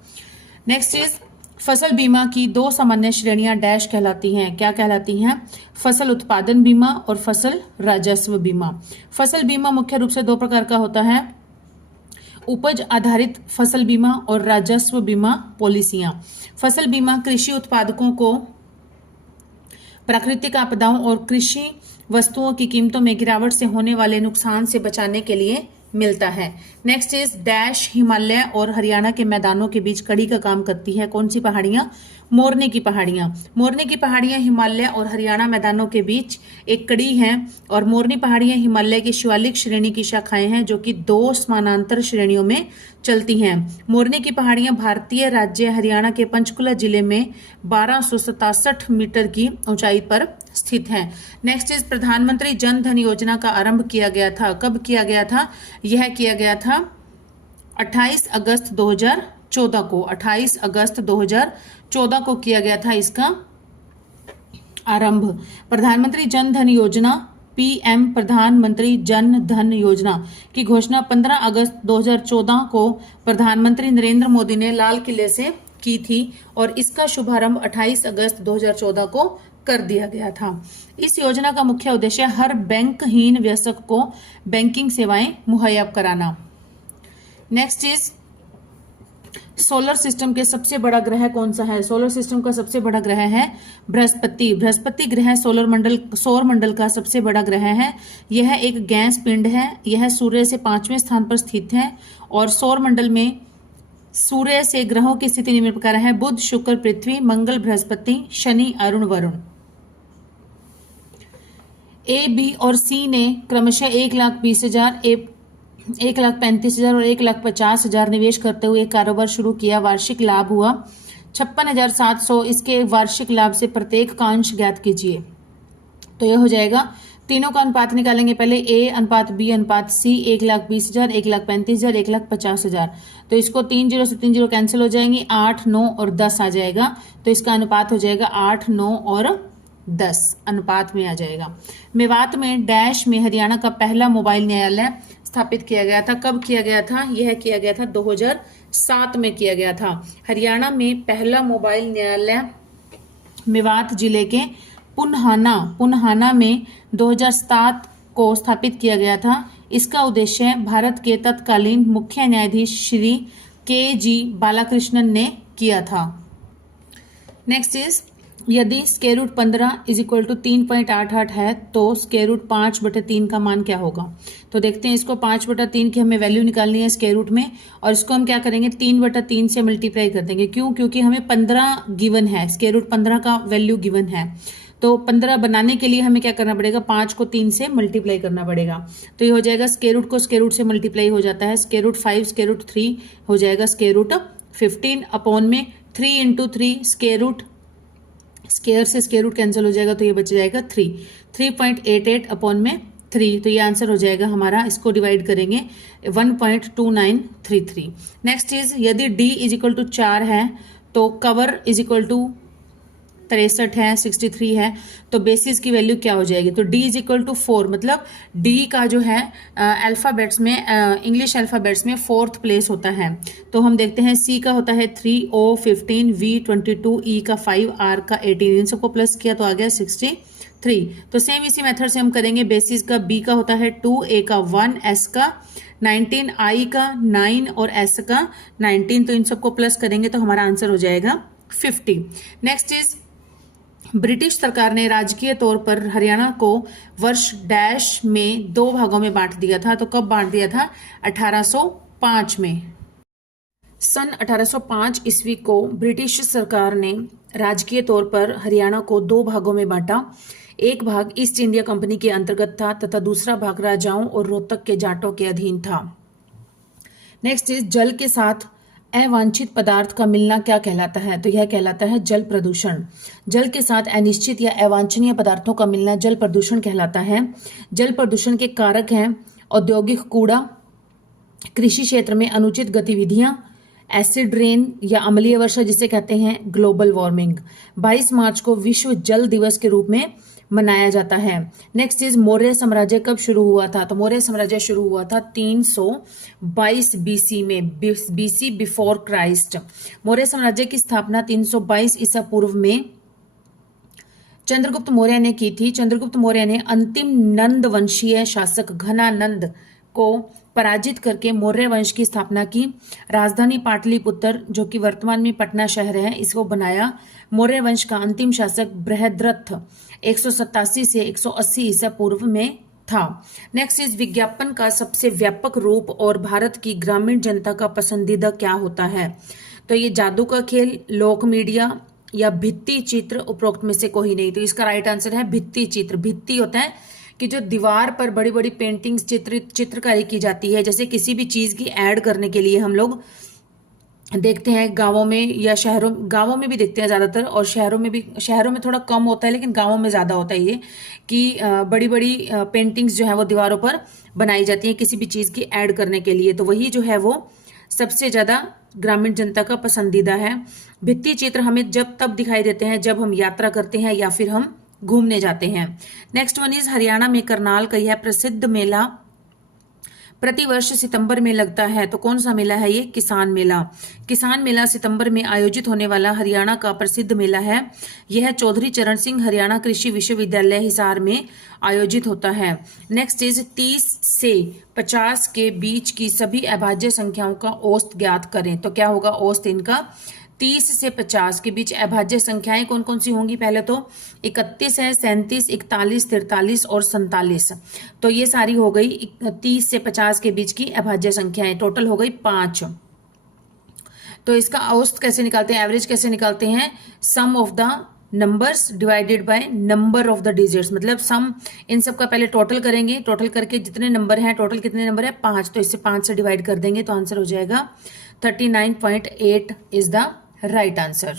नेक्स्ट इज फसल बीमा की 2 सामान्य श्रेणियां डैश कहलाती हैं। क्या कहलाती हैं? फसल उत्पादन बीमा और फसल राजस्व बीमा। फसल बीमा मुख्य रूप से 2 प्रकार का होता है, उपज आधारित फसल बीमा और राजस्व बीमा पॉलिसियां। फसल बीमा कृषि उत्पादकों को प्राकृतिक आपदाओं और कृषि वस्तुओं की कीमतों में गिरावट से होने वाले नुकसान से बचाने के लिए मिलता है। नेक्स्ट इज डैश, हिमालय और हरियाणा के मैदानों के बीच कड़ी का काम करती है। कौन सी पहाड़ियां? मोरनी की पहाड़ियां। मोरनी की पहाड़ियां हिमालय और हरियाणा मैदानों के बीच एक कड़ी हैं, और मोरनी पहाड़ियां हिमालय की शिवालिक श्रेणी की शाखाएं हैं, जो कि 2 समानांतर श्रेणियों में चलती हैं। मोरनी की पहाड़ियां भारतीय राज्य हरियाणा के पंचकुला जिले में 1267 मीटर की ऊंचाई पर स्थित है। नेक्स्ट इज प्रधानमंत्री जन धन योजना का आरंभ किया गया था। कब किया गया था? यह किया गया था 28 अगस्त 2014 को। 28 अगस्त 2014 को किया गया था इसका आरंभ। प्रधानमंत्री जन धन योजना, पीएम प्रधानमंत्री जन धन योजना की घोषणा 15 अगस्त 2014 को प्रधानमंत्री नरेंद्र मोदी ने लाल किले से की थी, और इसका शुभारंभ 28 अगस्त 2014 को कर दिया गया था। इस योजना का मुख्य उद्देश्य हर बैंकहीन वयस्क को बैंकिंग सेवाएं मुहैया कराना। नेक्स्ट इज सोलर सिस्टम के सबसे बड़ा ग्रह कौन सा है? सोलर सिस्टम का सबसे बड़ा ग्रह है बृहस्पति। बृहस्पति ग्रह सौर मंडल का सबसे बड़ा ग्रह है। यह एक गैस पिंड है। यह सूर्य से 5वें स्थान पर स्थित है, और सौर मंडल में सूर्य से ग्रहों की स्थिति निम्न प्रकार है: बुध, शुक्र, पृथ्वी, मंगल, बृहस्पति, शनि, अरुण, वरुण। ए, बी और सी ने क्रमशः 1,20,000, 1,35,000 और 1,50,000 निवेश करते हुए कारोबार शुरू किया। वार्षिक लाभ हुआ 56,700। इसके वार्षिक लाभ से प्रत्येक का अंश ज्ञात कीजिए। तो यह हो जाएगा, तीनों का अनुपात निकालेंगे पहले, ए अनुपात बी अनुपात सी, 1,20,000, 1,35,000, 1,50,000। तो इसको 3 0 से 3 0 कैंसिल हो जाएंगे, 8, 9 और 10 आ जाएगा। तो इसका अनुपात हो जाएगा 8, 9 और 10 अनुपात में आ जाएगा। मेवात में डैश में हरियाणा का पहला मोबाइल न्यायालय स्थापित किया गया था। कब किया गया था? यह किया गया था 2007 में किया गया था। हरियाणा में पहला मोबाइल न्यायालय मेवात जिले के पुन्हाना में 2007 को स्थापित किया गया था। इसका उद्देश्य भारत के तत्कालीन मुख्य न्यायाधीश श्री के.जी. बालाकृष्णन ने किया था। नेक्स्ट इज, यदि square root 15 is equal to 3.88 है, तो स्क्वायर रूट 5/3 का मान क्या होगा? तो देखते हैं, इसको 5/3 की हमें वैल्यू निकालनी है स्क्वायर रूट में, और इसको हम क्या करेंगे, 3/3 से मल्टीप्लाई कर देंगे। क्यों? क्योंकि हमें 15 गिवन है, स्क्वायर रूट 15 का वैल्यू गिवन है। तो 15 बनाने के लिए हमें क्या करना पड़ेगा? 5 को 3 से मल्टीप्लाई करना पड़ेगा। तो ये हो जाएगा, स्क्वायर रूट को स्क्वायर रूट से मल्टीप्लाई हो जाता है, स्क्वायर रूट 5, स्क्वायर रूट 3 हो जाएगा स्क्वायर रूट 15 अपॉन में 3 × 3 स्क्वायर रूट, स्क्वायर से स्क्वायर रूट कैंसिल हो जाएगा, तो ये बच जाएगा 3.88 अपॉन में 3। तो ये आंसर हो जाएगा हमारा। इसको डिवाइड करेंगे 1.2933। नेक्स्ट इज, यदि d इज इक्वल टू 4 है, तो कवर इज इक्वल टू 63 है, 63 है, तो बेसिस की वैल्यू क्या हो जाएगी? तो d इज इक्वल टू 4, मतलब d का जो है अल्फाबेट्स में, इंग्लिश अल्फाबेट्स में 4th प्लेस होता है। तो हम देखते हैं, c का होता है 3, o 15, v 22, e का 5, r का 18। इन सबको प्लस किया तो आ गया 63। 3। तो सेम इसी मेथड से हम करेंगे। बेसिस का बी का होता है 2, ए का 1, एस का 19, आई का 9 और एस का 19। तो इन सबको प्लस करेंगे तो हमारा आंसर हो जाएगा 50। नेक्स्ट इज ब्रिटिश सरकार ने राजकीय तौर पर हरियाणा को वर्ष डैश में 2 भागों में बांट दिया था। तो कब बांट दिया था? 1805 में। सन 1805 ईस्वी को ब्रिटिश सरकार ने राजकीय तौर पर हरियाणा को 2 भागों में बांटा। एक भाग ईस्ट इंडिया कंपनी के अंतर्गत था तथा दूसरा भाग राजाओं और रोहतक के जाटों के अधीन था। नेक्स्ट इज जल के साथ अवांछित पदार्थ का मिलना क्या कहलाता है? तो यह कहलाता है जल प्रदूषण। जल के साथ अनिश्चित या अवांछनीय पदार्थों का मिलना जल प्रदूषण कहलाता है। जल प्रदूषण के कारक हैं औद्योगिक कूड़ा, कृषि क्षेत्र में अनुचित गतिविधियां, एसिड रेन या अम्लीय वर्षा जिसे कहते हैं ग्लोबल वार्मिंग। 22 मार्च को विश्व जल दिवस के रूप में मनाया जाता है। नेक्स्ट इज मौर्य साम्राज्य कब शुरू हुआ था? तो मौर्य साम्राज्य शुरू हुआ था 322 बीसी में, बीसी बिफोर क्राइस्ट। मौर्य साम्राज्य की स्थापना 322 ईसा पूर्व में चंद्रगुप्त मौर्य ने की थी। चंद्रगुप्त मौर्य ने अंतिम नंद वंशीय शासक घनानंद को पराजित करके मौर्य वंश की स्थापना की। राजधानी पाटलिपुत्र जो कि वर्तमान में पटना शहर है, इसको बनाया। मौर्य वंश का अंतिम शासक बृहद्रथ 187 से 180 ईसा पूर्व में था। नेक्स्ट इज विज्ञापन का सबसे व्यापक रूप और भारत की ग्रामीण जनता का पसंदीदा क्या होता है? तो ये जादू का खेल, लोक मीडिया या भित्ति चित्र, उपरोक्त में से कोई नहीं। तो इसका राइट आंसर है भित्ति चित्र। भित्ति होता है कि जो दीवार पर बड़ी बड़ी पेंटिंग्स चित्रकारी की जाती है। जैसे किसी भी चीज की ऐड करने के लिए हम लोग देखते हैं गांवों में या शहरों, गांवों में भी देखते हैं ज्यादातर, और शहरों में भी, शहरों में थोड़ा कम होता है लेकिन गांवों में ज्यादा होता है ये कि बड़ी बड़ी पेंटिंग्स जो है वो दीवारों पर बनाई जाती है किसी भी चीज की ऐड करने के लिए। तो वही जो है वो सबसे ज्यादा ग्रामीण जनता का पसंदीदा है। भित्ति चित्र हमें जब तब दिखाई देते हैं जब हम यात्रा करते हैं या फिर हम घूमने जाते हैं। नेक्स्ट वन इज हरियाणा में करनाल का यह प्रसिद्ध मेला प्रतिवर्ष सितंबर में लगता है। तो कौन सा मेला है ये? किसान मेला। किसान मेला सितंबर में आयोजित होने वाला हरियाणा का प्रसिद्ध मेला है। यह चौधरी चरण सिंह हरियाणा कृषि विश्वविद्यालय हिसार में आयोजित होता है। नेक्स्ट इज 30 से 50 के बीच की सभी अभाज्य संख्याओं का औसत ज्ञात करें। तो क्या होगा औसत इनका? 30 से 50 के बीच अभाज्य संख्याएं कौन कौन सी होंगी? पहले तो 31 है, 37, 41, 43 और 47। तो ये सारी हो गई 30 से 50 के बीच की अभाज्य संख्याएं। टोटल हो गई 5। तो इसका औसत कैसे निकालते हैं, एवरेज कैसे निकालते हैं? Sum of the numbers divided by number of the digits. मतलब सम, इन सब का पहले टोटल करेंगे, टोटल करके जितने नंबर हैं, टोटल कितने नंबर है? 5। तो इससे 5 से डिवाइड कर देंगे तो आंसर हो जाएगा 39.8 इज द राइट आंसर।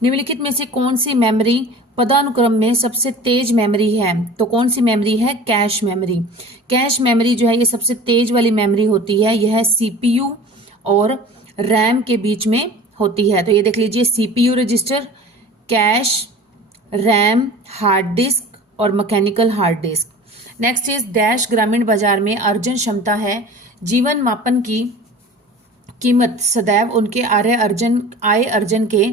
निम्नलिखित में से कौन सी मेमोरी पदानुक्रम में सबसे तेज मेमोरी है? तो कौन सी मेमोरी है? Cache memory. कैश मेमोरी जो है ये सबसे तेज वाली मेमोरी होती है। यह सीपीयू और रैम के बीच में होती है। तो ये देख लीजिए, CPU register, cache, RAM, hard disk और mechanical hard disk. Next is dash ग्रामीण बाजार में अर्जन क्षमता है। जीवन मापन की कीमत सदैव उनके आय अर्जन के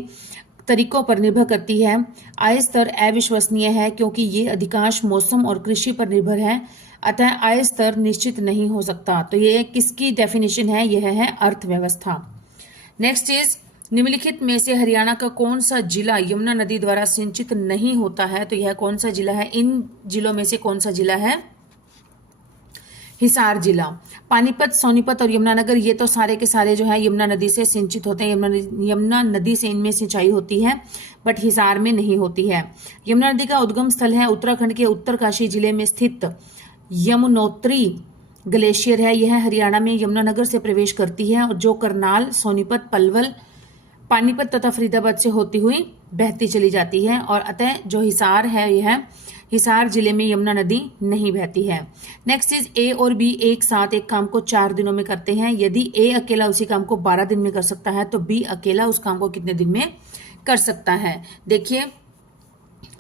तरीकों पर निर्भर करती है। आय स्तर अविश्वसनीय है क्योंकि ये अधिकांश मौसम और कृषि पर निर्भर है, अतः आय स्तर निश्चित नहीं हो सकता। तो ये किसकी डेफिनेशन है? यह है अर्थव्यवस्था। नेक्स्ट इज निम्नलिखित में से हरियाणा का कौन सा जिला यमुना नदी द्वारा सिंचित नहीं होता है? तो यह कौन सा जिला है? इन जिलों में से कौन सा जिला है? हिसार जिला। पानीपत, सोनीपत और यमुनानगर ये तो सारे के सारे जो है यमुना नदी से सिंचित होते हैं। यमुना नदी से इनमें सिंचाई होती है, बट हिसार में नहीं होती है। यमुना नदी का उद्गम स्थल है उत्तराखंड के उत्तरकाशी जिले में स्थित यमुनोत्री ग्लेशियर है। यह हरियाणा में यमुनानगर से प्रवेश करती है और जो करनाल, सोनीपत, पलवल, पानीपत तथा फरीदाबाद से होती हुई बहती चली जाती है। और अतः जो हिसार है, यह हिसार जिले में यमुना नदी नहीं बहती है। नेक्स्ट इज ए और बी एक साथ एक काम को 4 दिनों में करते हैं। यदि ए अकेला उसी काम को 12 दिन में कर सकता है तो बी अकेला उस काम को कितने दिन में कर सकता है? देखिए,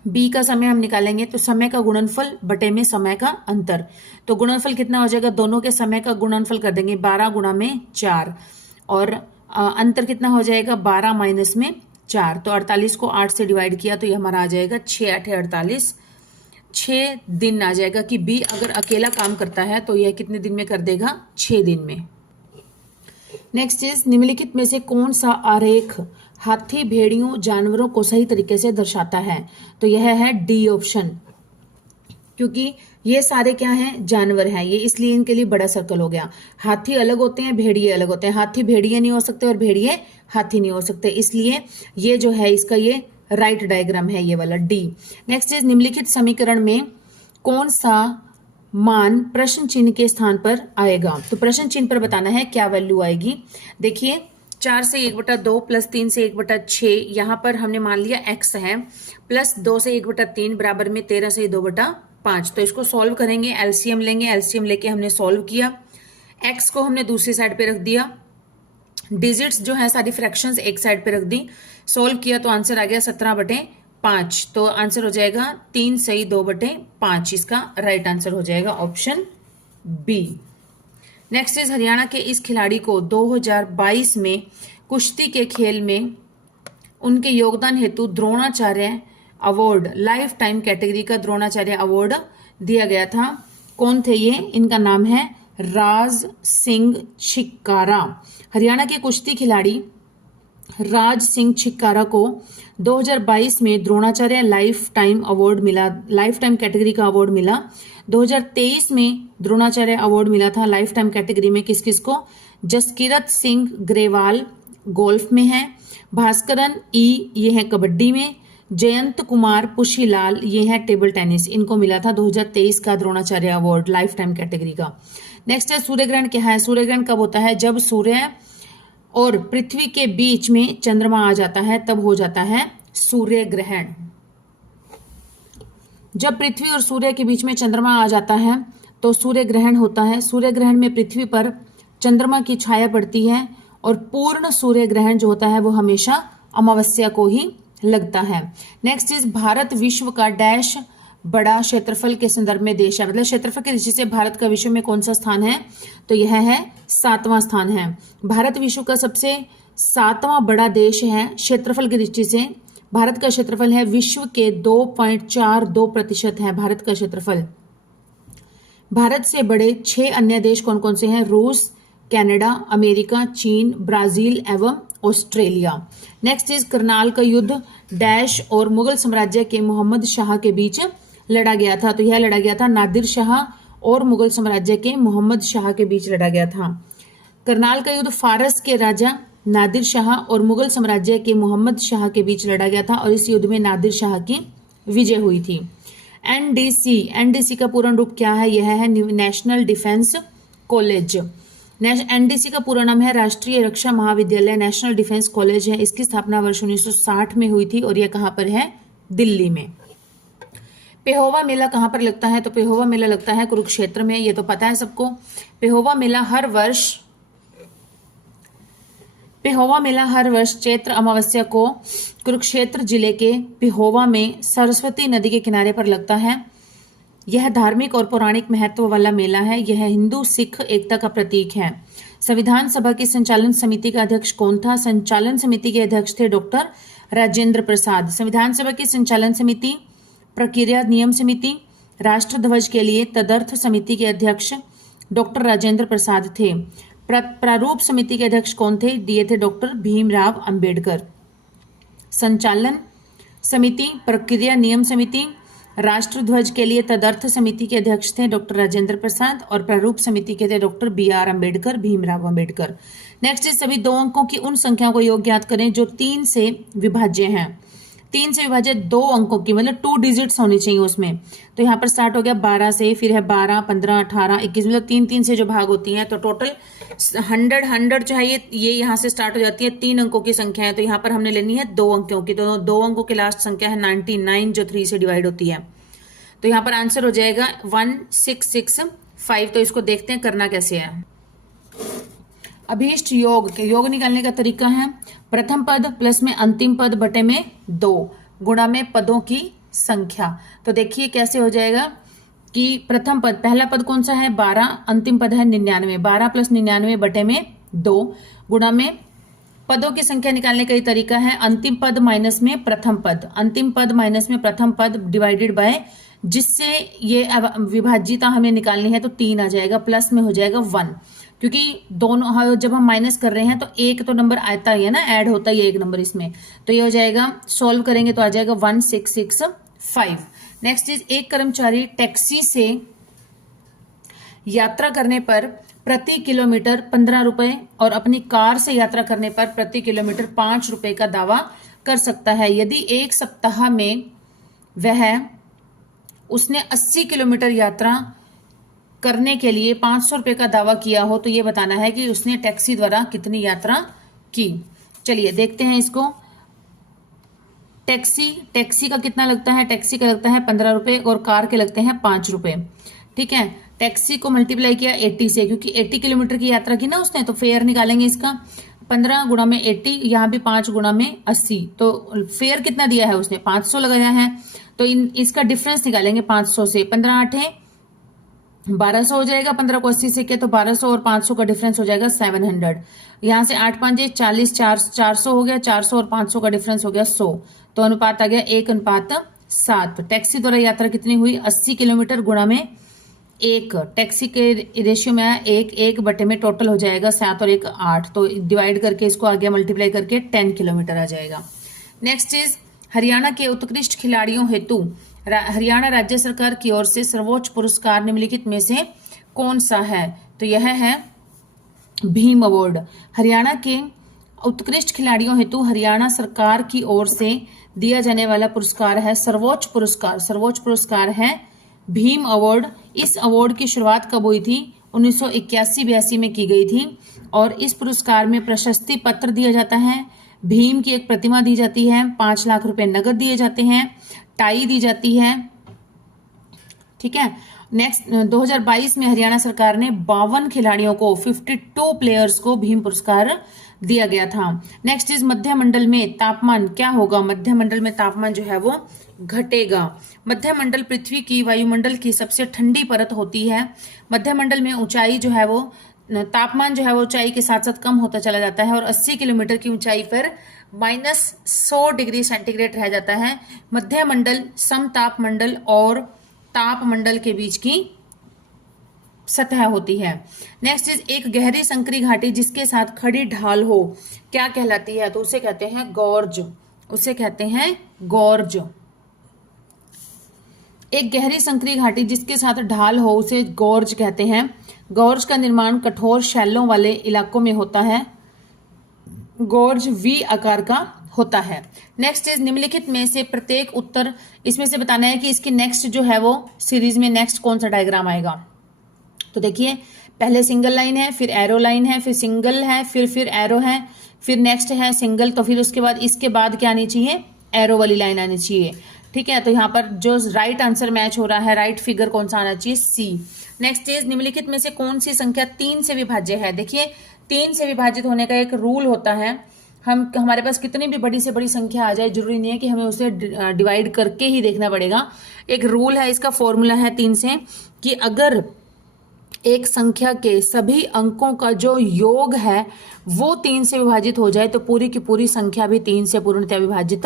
बी का समय हम निकालेंगे तो समय का गुणनफल बटे में समय का अंतर। तो गुणनफल कितना हो जाएगा? दोनों के समय का गुणनफल कर देंगे 12 गुणा में 4 और अंतर कितना हो जाएगा? 12 माइनस में 4, तो 48 को 8 से डिवाइड किया तो ये हमारा आ जाएगा 6 8 48, 6 दिन आ जाएगा कि बी अगर अकेला काम करता है तो यह कितने दिन में कर देगा, 6 दिन में। नेक्स्ट इज निम्नलिखित में से कौन सा आरेख हाथी, भेड़ियों, जानवरों को सही तरीके से दर्शाता है, तो यह है डी ऑप्शन, क्योंकि ये सारे क्या हैं, जानवर हैं, ये इसलिए इनके लिए बड़ा सर्कल हो गया। हाथी अलग होते हैं, भेड़िए अलग होते हैं, हाथी भेड़िए नहीं हो सकते और भेड़िए हाथी नहीं हो सकते, इसलिए ये जो है इसका ये राइट डायग्राम है, ये वाला डी। नेक्स्ट इज निम्नलिखित समीकरण में कौन सा मान प्रश्न चिन्ह के स्थान पर आएगा, तो प्रश्न चिन्ह पर बताना है क्या वैल्यू आएगी। देखिए 4 से 1/2 प्लस 3 से 1/6, यहाँ पर हमने मान लिया x है, प्लस 2 से 1/3 बराबर में 13 से 2/5, तो इसको सॉल्व करेंगे, एलसीएम लेंगे, एलसीएम लेके हमने सॉल्व किया, x को हमने दूसरी साइड पे रख दिया, डिजिट्स जो है सारी फ्रैक्शंस एक साइड पे रख दी, सॉल्व किया तो आंसर आ गया 17/5, तो आंसर हो जाएगा 3 सही 2/5, इसका राइट आंसर हो जाएगा option B. Next is Haryana के इस खिलाड़ी को 2022 में कुश्ती के खेल में उनके योगदान हेतु Dronacharya award, life time category का द्रोणाचार्य अवार्ड दिया गया था। कौन थे ये, इनका नाम है राज सिंह छिक्कारा। हरियाणा के कुश्ती खिलाड़ी राज सिंह छिक्कारा को 2022 में द्रोणाचार्य लाइफ टाइम अवार्ड मिला, लाइफ टाइम कैटेगरी का अवार्ड मिला। 2023 में द्रोणाचार्य अवार्ड मिला था लाइफ टाइम कैटेगरी में किस किस को, जसकीरत सिंह ग्रेवाल गोल्फ में है, भास्करन ई ये है कबड्डी में, जयंत कुमार पुशीलाल ये है टेबल टेनिस, इनको मिला था 2023 का Dronacharya award life time category का। नेक्स्ट है सूर्य ग्रहण क्या है, सूर्य ग्रहण कब होता है, जब सूर्य और पृथ्वी के बीच में चंद्रमा आ जाता है तब हो जाता है सूर्य ग्रहण। जब पृथ्वी और सूर्य के बीच में चंद्रमा आ जाता है तो सूर्य ग्रहण होता है। सूर्य ग्रहण में पृथ्वी पर चंद्रमा की छाया पड़ती है और पूर्ण सूर्य ग्रहण जो होता है वो हमेशा अमावस्या को ही लगता है। नेक्स्ट इज भारत विश्व का डैश बड़ा क्षेत्रफल के संदर्भ में देश है, मतलब क्षेत्रफल की दृष्टि से भारत का विश्व में कौन सा स्थान है, तो यह है 7वां स्थान है। भारत विश्व का सबसे 7वां बड़ा देश है क्षेत्रफल की दृष्टि से। भारत का क्षेत्रफल है विश्व के 2.42% है भारत का क्षेत्रफल। भारत से बड़े 6 अन्य देश कौन कौन से हैं, रूस, कनाडा, अमेरिका, चीन, ब्राजील एवं ऑस्ट्रेलिया। नेक्स्ट इज करनाल का युद्ध डैश और मुगल साम्राज्य के मोहम्मद शाह के बीच लड़ा गया था, तो यह लड़ा गया था नादिर शाह और मुगल साम्राज्य के मोहम्मद शाह के बीच लड़ा गया था। करनाल का युद्ध फारस के राजा नादिर शाह और मुगल साम्राज्य के मोहम्मद शाह के बीच लड़ा गया था और इस युद्ध में नादिर शाह की विजय हुई थी। एनडीसी का पूर्ण रूप क्या है, यह है नेशनल डिफेंस कॉलेज। एनडीसी का पूरा नाम है राष्ट्रीय रक्षा महाविद्यालय नेशनल डिफेंस कॉलेज है। इसकी स्थापना वर्ष 1960 में हुई थी और यह कहां पर है, दिल्ली में। पेहोवा मेला कहां पर लगता है, तो पेहोवा मेला लगता है कुरुक्षेत्र में, ये तो पता है सबको। पेहोवा मेला हर वर्ष चैत्र अमावस्या को कुरुक्षेत्र जिले के पेहोवा में सरस्वती नदी के किनारे पर लगता है। यह धार्मिक और पौराणिक महत्व वाला मेला है। यह हिंदू सिख एकता का प्रतीक है। संविधान सभा की संचालन समिति का अध्यक्ष कौन था, संचालन समिति के अध्यक्ष थे डॉक्टर राजेंद्र प्रसाद। संविधान सभा की संचालन समिति, प्रक्रिया नियम समिति, राष्ट्र ध्वज के लिए तदर्थ समिति के अध्यक्ष डॉक्टर राजेंद्र प्रसाद थे। प्रारूप समिति के अध्यक्ष कौन थे, दिए थे डॉक्टर भीमराव अंबेडकर। संचालन समिति, प्रक्रिया नियम समिति, राष्ट्र ध्वज के लिए तदर्थ समिति के अध्यक्ष थे डॉक्टर राजेंद्र प्रसाद और प्रारूप समिति के थे doctor BR Ambedkar, Bhimrao Ambedkar. Next इस सभी 2 अंकों की उन संख्याओं को योग ज्ञात करें जो 3 से विभाज्य हैं। 3 से विभाजित 2 अंकों की, मतलब 2 डिजिट्स होनी चाहिए उसमें। तो यहाँ पर स्टार्ट हो गया 12 से, फिर है 12, 15, 18, 21, मतलब 3 से जो भाग होती हैं, तो टोटल 100 चाहिए। ये यहाँ से स्टार्ट हो जाती है 3 अंकों की संख्या है, तो यहाँ पर हमने लेनी है 2 अंकों की। तो 2 अंकों की लास्ट संख्या है 99 जो 3 से डिवाइड होती है। तो यहाँ पर आंसर हो जाएगा 1665। तो इसको देखते हैं करना कैसे है। अभीष्ट योग निकालने का तरीका है, प्रथम पद प्लस में अंतिम पद बटे में 2 गुणा में पदों की संख्या। तो देखिए कैसे हो जाएगा कि प्रथम पद, पहला पद कौन सा है 12, अंतिम पद है 99, 12 + 99 बटे में 2 गुणा में पदों की संख्या निकालने का ये तरीका है, अंतिम पद माइनस में प्रथम पद, अंतिम पद माइनस में प्रथम पद डिवाइडेड बाय, जिससे ये विभाज्यता हमें निकालनी है तो 3 आ जाएगा, प्लस में हो जाएगा 1, क्योंकि दोनों जब हम माइनस कर रहे हैं तो एक तो नंबर आता ही है ना, ऐड होता ही है एक नंबर इसमें, तो ये हो जाएगा, सॉल्व करेंगे तो आ जाएगा 1665। नेक्स्ट इज, एक कर्मचारी टैक्सी से यात्रा करने पर प्रति किलोमीटर 15 रुपए और अपनी कार से यात्रा करने पर प्रति किलोमीटर 5 रुपए का दावा कर सकता है। यदि एक सप्ताह में उसने 80 किलोमीटर यात्रा करने के लिए 500 रुपए का दावा किया हो तो ये बताना है कि उसने टैक्सी द्वारा कितनी यात्रा की। चलिए देखते हैं इसको। टैक्सी का कितना लगता है, टैक्सी का लगता है 15 रुपए और कार के लगते हैं 5 रुपए। ठीक है, टैक्सी को मल्टीप्लाई किया 80 से, क्योंकि 80 किलोमीटर की यात्रा की ना उसने, तो फेयर निकालेंगे इसका, 15 गुणा में 80, यहाँ भी 5 गुणा में 80, तो फेयर कितना दिया है उसने, 500 लगाया है, तो इसका डिफरेंस निकालेंगे 500 से, 15 8 1200 हो जाएगा, 15 को 80 से किया तो 1200 और 500 का डिफरेंस हो जाएगा 700। यहाँ से 8 5 40, 400 हो गया, 400 और 500 का डिफरेंस हो गया 100, तो अनुपात आ गया 1:7। टैक्सी द्वारा यात्रा कितनी हुई, 80 किलोमीटर गुणा में 1, टैक्सी के रेशियो में आया 1 बटे में टोटल हो जाएगा 7 और 1 8, तो डिवाइड करके इसको आगे मल्टीप्लाई करके 10 किलोमीटर आ जाएगा। नेक्स्ट इज, हरियाणा के उत्कृष्ट खिलाड़ियों हेतु हरियाणा राज्य सरकार की ओर से सर्वोच्च पुरस्कार निम्नलिखित में से कौन सा है, तो यह है भीम अवार्ड। हरियाणा के उत्कृष्ट खिलाड़ियों हेतु हरियाणा सरकार की ओर से दिया जाने वाला पुरस्कार है सर्वोच्च पुरस्कार है भीम अवार्ड। इस अवार्ड की शुरुआत कब हुई थी, 1981-82 में की गई थी, और इस पुरस्कार में प्रशस्ति पत्र दिया जाता है, भीम की एक प्रतिमा दी जाती है, 5 लाख रुपए नगद दिए जाते हैं, टाई दी जाती है। ठीक है, नेक्स्ट 2022 में हरियाणा सरकार ने 52 खिलाड़ियों को, 52 प्लेयर्स को भीम पुरस्कार दिया गया था। नेक्स्ट इज, मध्य मंडल में तापमान क्या होगा, मध्य मंडल में तापमान जो है वो घटेगा। मध्य मंडल पृथ्वी की वायुमंडल की सबसे ठंडी परत होती है। मध्य मंडल में ऊंचाई जो है वो, तापमान जो है वो ऊंचाई के साथ साथ कम होता चला जाता है और 80 किलोमीटर की ऊंचाई पर -100 डिग्री सेंटीग्रेड रह जाता है। मध्य मंडल समताप मंडल और ताप मंडल के बीच की सतह होती है। नेक्स्ट इज, एक गहरी संकरी घाटी जिसके साथ खड़ी ढाल हो क्या कहलाती है, तो उसे कहते हैं गॉर्ज। एक गहरी संकरी घाटी जिसके साथ ढाल हो उसे गॉर्ज कहते हैं। गॉर्ज का निर्माण कठोर शैलों वाले इलाकों में होता है। गॉर्ज वी आकार का होता है। नेक्स्ट इज, निम्नलिखित में से प्रत्येक उत्तर, इसमें से बताना है कि इसकी नेक्स्ट जो है वो सीरीज में नेक्स्ट कौन सा डायग्राम आएगा। तो देखिए, पहले सिंगल लाइन है, फिर एरो लाइन है, फिर सिंगल है, फिर एरो है, फिर नेक्स्ट है सिंगल, तो फिर उसके बाद इसके बाद क्या आनी चाहिए, एरो वाली लाइन आनी चाहिए। ठीक है, तो यहाँ पर जो राइट आंसर मैच हो रहा है, राइट फिगर कौन सा आना चाहिए, सी। नेक्स्ट इज, निम्नलिखित में से कौन सी संख्या 3 से विभाज्य है। देखिए, 3 से विभाजित होने का एक रूल होता है, हमारे पास कितनी भी बड़ी से बड़ी संख्या आ जाए, जरूरी नहीं है कि हमें उसे डिवाइड करके ही देखना पड़ेगा। एक रूल है, इसका फॉर्मूला है 3 से, कि अगर एक संख्या के सभी अंकों का जो योग है वो 3 से विभाजित हो जाए तो पूरी की पूरी संख्या भी 3 से पूर्णतः विभाजित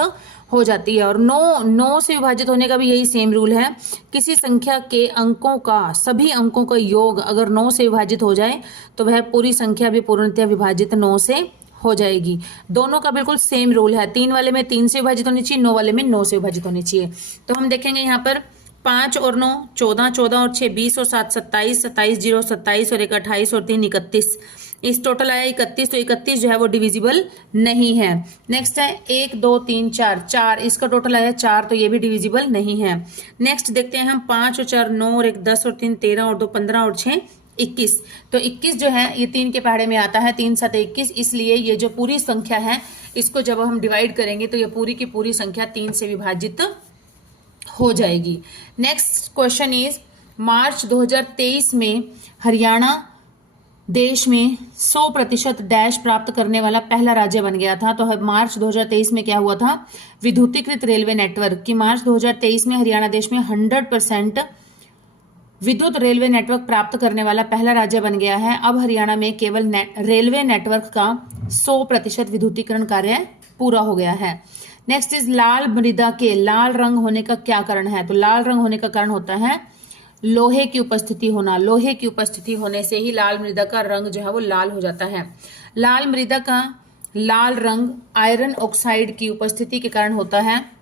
हो जाती है। और 9 से विभाजित होने का भी यही सेम रूल है। किसी संख्या के अंकों का, सभी अंकों का योग अगर 9 से विभाजित हो जाए तो वह पूरी संख्या भी पूर्णतः विभाजित 9 से हो जाएगी। दोनों का बिल्कुल सेम रूल है। 3 वाले में 3 से विभाजित होनी चाहिए, 9 वाले में 9 से विभाजित होनी चाहिए। तो हम देखेंगे यहाँ पर 5 और 9 14, 14 और 6 20 और 7 27, 27 0 27 और 1 28 और 3 31, इस टोटल आया 31। तो 31 जो है वो डिविजिबल नहीं है। नेक्स्ट है 1 2 3 4 4, इसका टोटल आया 4, तो ये भी डिविजिबल नहीं है। नेक्स्ट देखते हैं हम 5 और 4 9 और 1 10 और 3 13 और 2 15 और 6 21। तो 21 जो है ये 3 के पहाड़े में आता है, 3 7 21, इसलिए ये जो पूरी संख्या है इसको जब हम डिवाइड करेंगे तो ये पूरी की पूरी संख्या 3 से विभाजित हो जाएगी। नेक्स्ट क्वेश्चन इज, मार्च 2023 में हरियाणा देश में 100% डैश प्राप्त करने वाला पहला राज्य बन गया था। तो मार्च 2023 में क्या हुआ था, विद्युतीकृत रेलवे नेटवर्क की मार्च 2023 में हरियाणा देश में 100% विद्युत रेलवे नेटवर्क प्राप्त करने वाला पहला राज्य बन गया है। अब हरियाणा में केवल रेलवे नेटवर्क का 100% विद्युतीकरण कार्य पूरा हो गया है। नेक्स्ट इज लाल मृदा के लाल रंग होने का क्या कारण है? तो लाल रंग होने का कारण होता है लोहे की उपस्थिति होना। लोहे की उपस्थिति होने से ही लाल मृदा का रंग जो है वो लाल हो जाता है। लाल मृदा का लाल रंग आयरन ऑक्साइड की उपस्थिति के कारण होता है।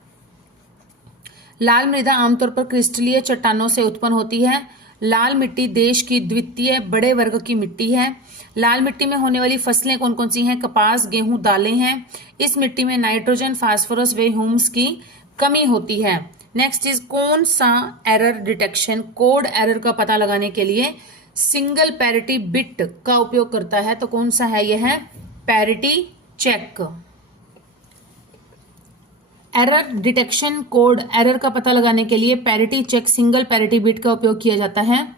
लाल मृदा आमतौर पर क्रिस्टलीय चट्टानों से उत्पन्न होती है। लाल मिट्टी देश की द्वितीय बड़े वर्ग की मिट्टी है। लाल मिट्टी में होने वाली फसलें कौन कौन सी हैं? कपास, गेहूं, दालें हैं। इस मिट्टी में नाइट्रोजन, फास्फोरस व ह्यूमस की कमी होती है। नेक्स्ट इज कौन सा एरर डिटेक्शन कोड एरर का पता लगाने के लिए सिंगल पैरिटी बिट का उपयोग करता है? तो कौन सा है? यह है parity check. Error detection code error का पता लगाने के लिए parity check single parity bit का उपयोग किया जाता है।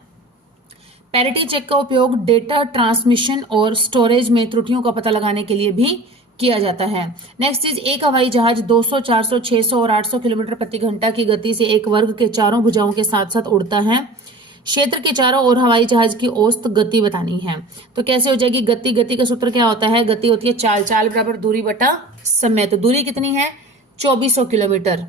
पैरिटी चेक का उपयोग डेटा ट्रांसमिशन और स्टोरेज में त्रुटियों का पता लगाने के लिए भी किया जाता है। नेक्स्ट इज एक हवाई जहाज 200, 400, 600 और 800 किलोमीटर प्रति घंटा की गति से एक वर्ग के चारों भुजाओं के साथ साथ उड़ता है। क्षेत्र के चारों ओर हवाई जहाज की औसत गति बतानी है। तो कैसे हो जाएगी गति? गति का सूत्र क्या होता है? गति होती है चाल, चाल बराबर दूरी बटा समय। तो दूरी कितनी है? 2400 किलोमीटर।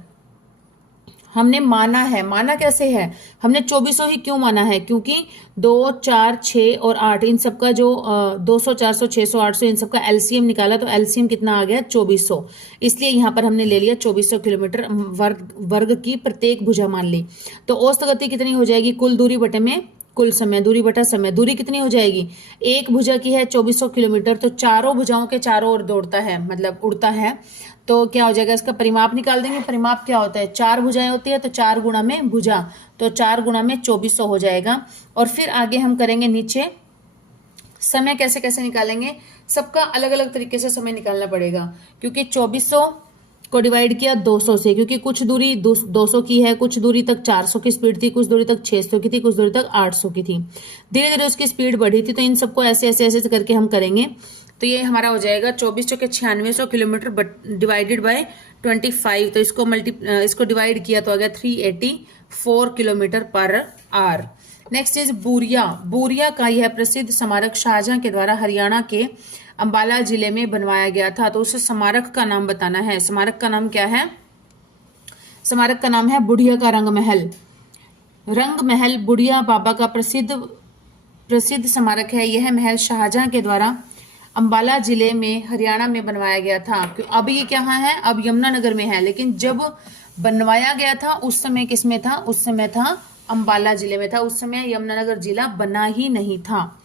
हमने माना है, माना कैसे है? हमने 2400 ही क्यों माना है? क्योंकि 2, 4, 6 और 8 इन सबका जो 200, 400, 600, 800 इन सबका एलसीएम निकाला तो एलसीएम कितना आ गया? 2400। इसलिए यहाँ पर हमने ले लिया 2400 किलोमीटर वर्ग की प्रत्येक भुजा मान ली। तो औसत गति कितनी हो जाएगी? कुल दूरी बटे में कुल समय, दूरी बटा समय। दूरी कितनी हो जाएगी? एक भुजा की है 2400 किलोमीटर, तो चारों भुजाओं के चारों ओर दौड़ता है, मतलब उड़ता है। तो क्या हो जाएगा? इसका परिमाप निकाल देंगे। परिमाप क्या होता है? 4 भुजाएं होती है तो 4 गुणा में भुजा, तो 4 गुणा में 2400 हो जाएगा। और फिर आगे हम करेंगे नीचे समय कैसे कैसे निकालेंगे। सबका अलग अलग तरीके से समय निकालना पड़ेगा, क्योंकि 2400 को डिवाइड किया 200 से, क्योंकि कुछ दूरी 200 की है, कुछ दूरी तक 400 की स्पीड थी, कुछ दूरी तक 600 की थी, कुछ दूरी तक 800 की थी। धीरे धीरे उसकी स्पीड बढ़ी थी, तो इन सबको ऐसे ऐसे ऐसे करके हम करेंगे। तो ये हमारा हो जाएगा 2400 के 9600 किलोमीटर डिवाइडेड बाय 25। तो इसको डिवाइड किया तो आ गया 384 kilometre per hour. Next is Buria. Buria का यह प्रसिद्ध स्मारक शाहजहां के द्वारा हरियाणा के अंबाला जिले में बनवाया गया था। तो उस स्मारक का नाम बताना है। स्मारक का नाम क्या है? स्मारक का नाम है बुढ़िया का रंग महल। रंग महल बुढ़िया बाबा का प्रसिद्ध स्मारक है। यह महल शाहजहां के द्वारा अंबाला जिले में हरियाणा में बनवाया गया था। अब ये कहाँ है? अब यमुनानगर में है, लेकिन जब बनवाया गया था उस समय किसमें था? उस समय था अंबाला जिले में था। उस समय यमुनानगर जिला बना ही नहीं था।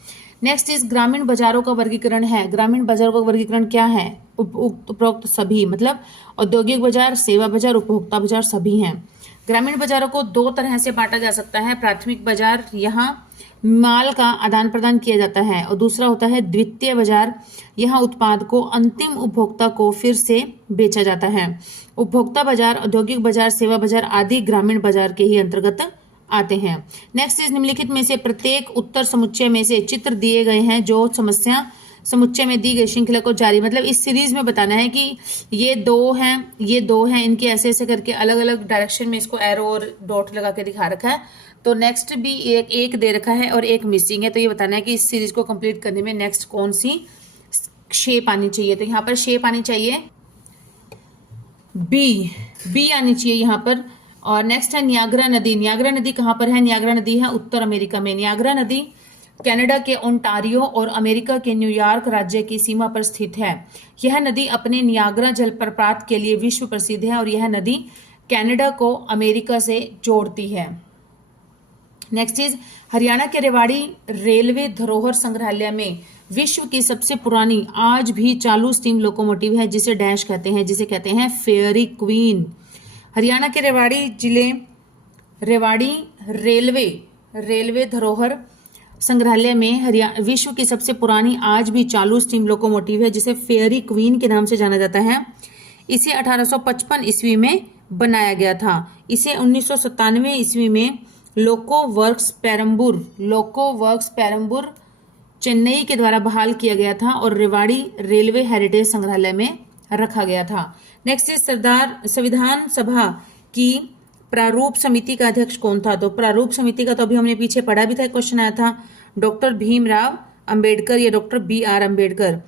नेक्स्ट इज ग्रामीण बाजारों का वर्गीकरण है। ग्रामीण बाजारों का वर्गीकरण क्या है? उपरोक्त सभी, मतलब औद्योगिक बाजार, सेवा बाजार, उपभोक्ता बाजार सभी हैं। ग्रामीण बाजारों को 2 तरह से बांटा जा सकता है। प्राथमिक बाजार, यहाँ माल का आदान प्रदान किया जाता है, और दूसरा होता है द्वितीय बाजार। यहाँ उत्पाद को अंतिम उपभोक्ता को फिर से बेचा जाता है। उपभोक्ता बाजार, औद्योगिक बाजार, सेवा बाजार आदि ग्रामीण बाजार के ही अंतर्गत आते हैं। नेक्स्ट इज निम्नलिखित में से प्रत्येक उत्तर समुच्चय में से चित्र दिए गए हैं जो समस्या समुच्चय में दी गई श्रृंखला को जारी, मतलब इस सीरीज में बताना है कि ये 2 हैं, ये 2 हैं, इनके ऐसे ऐसे करके अलग अलग डायरेक्शन में इसको एरो और डॉट लगा के दिखा रखा है। तो नेक्स्ट भी एक दे रखा है और एक मिसिंग है। तो ये बताना है कि इस सीरीज को कंप्लीट करने में नेक्स्ट कौन सी शेप आनी चाहिए। तो यहाँ पर शेप आनी चाहिए बी आनी चाहिए यहाँ पर। और नेक्स्ट है नियाग्रा नदी। नियाग्रा नदी कहाँ पर है? नियाग्रा नदी है उत्तर अमेरिका में। नियाग्रा नदी कनाडा के ओंटारियो और अमेरिका के न्यूयॉर्क राज्य की सीमा पर स्थित है। यह नदी अपने नियाग्रा जलप्रपात के लिए विश्व प्रसिद्ध है और यह नदी कनाडा को अमेरिका से जोड़ती है। नेक्स्ट इज हरियाणा के रेवाड़ी रेलवे धरोहर संग्रहालय में विश्व की सबसे पुरानी आज भी चालू स्टीम लोकोमोटिव है, जिसे डैश कहते हैं, जिसे कहते हैं फेयरी क्वीन। हरियाणा के रेवाड़ी रेलवे धरोहर संग्रहालय में विश्व की सबसे पुरानी आज भी चालू स्टीम लोकोमोटिव है, जिसे फेयरी क्वीन के नाम से जाना जाता है। इसे 1855 ईस्वी में बनाया गया था। इसे 1997 ईस्वी में लोको वर्क्स पेरम्बूर चेन्नई के द्वारा बहाल किया गया था और रेवाड़ी रेलवे हेरिटेज संग्रहालय में रखा गया था। नेक्स्ट इज संविधान सभा की प्रारूप समिति का अध्यक्ष कौन था? तो प्रारूप समिति का तो अभी हमने पीछे पढ़ा भी था, क्वेश्चन आया था, डॉक्टर भीमराव अंबेडकर या डॉक्टर बी आर अंबेडकर।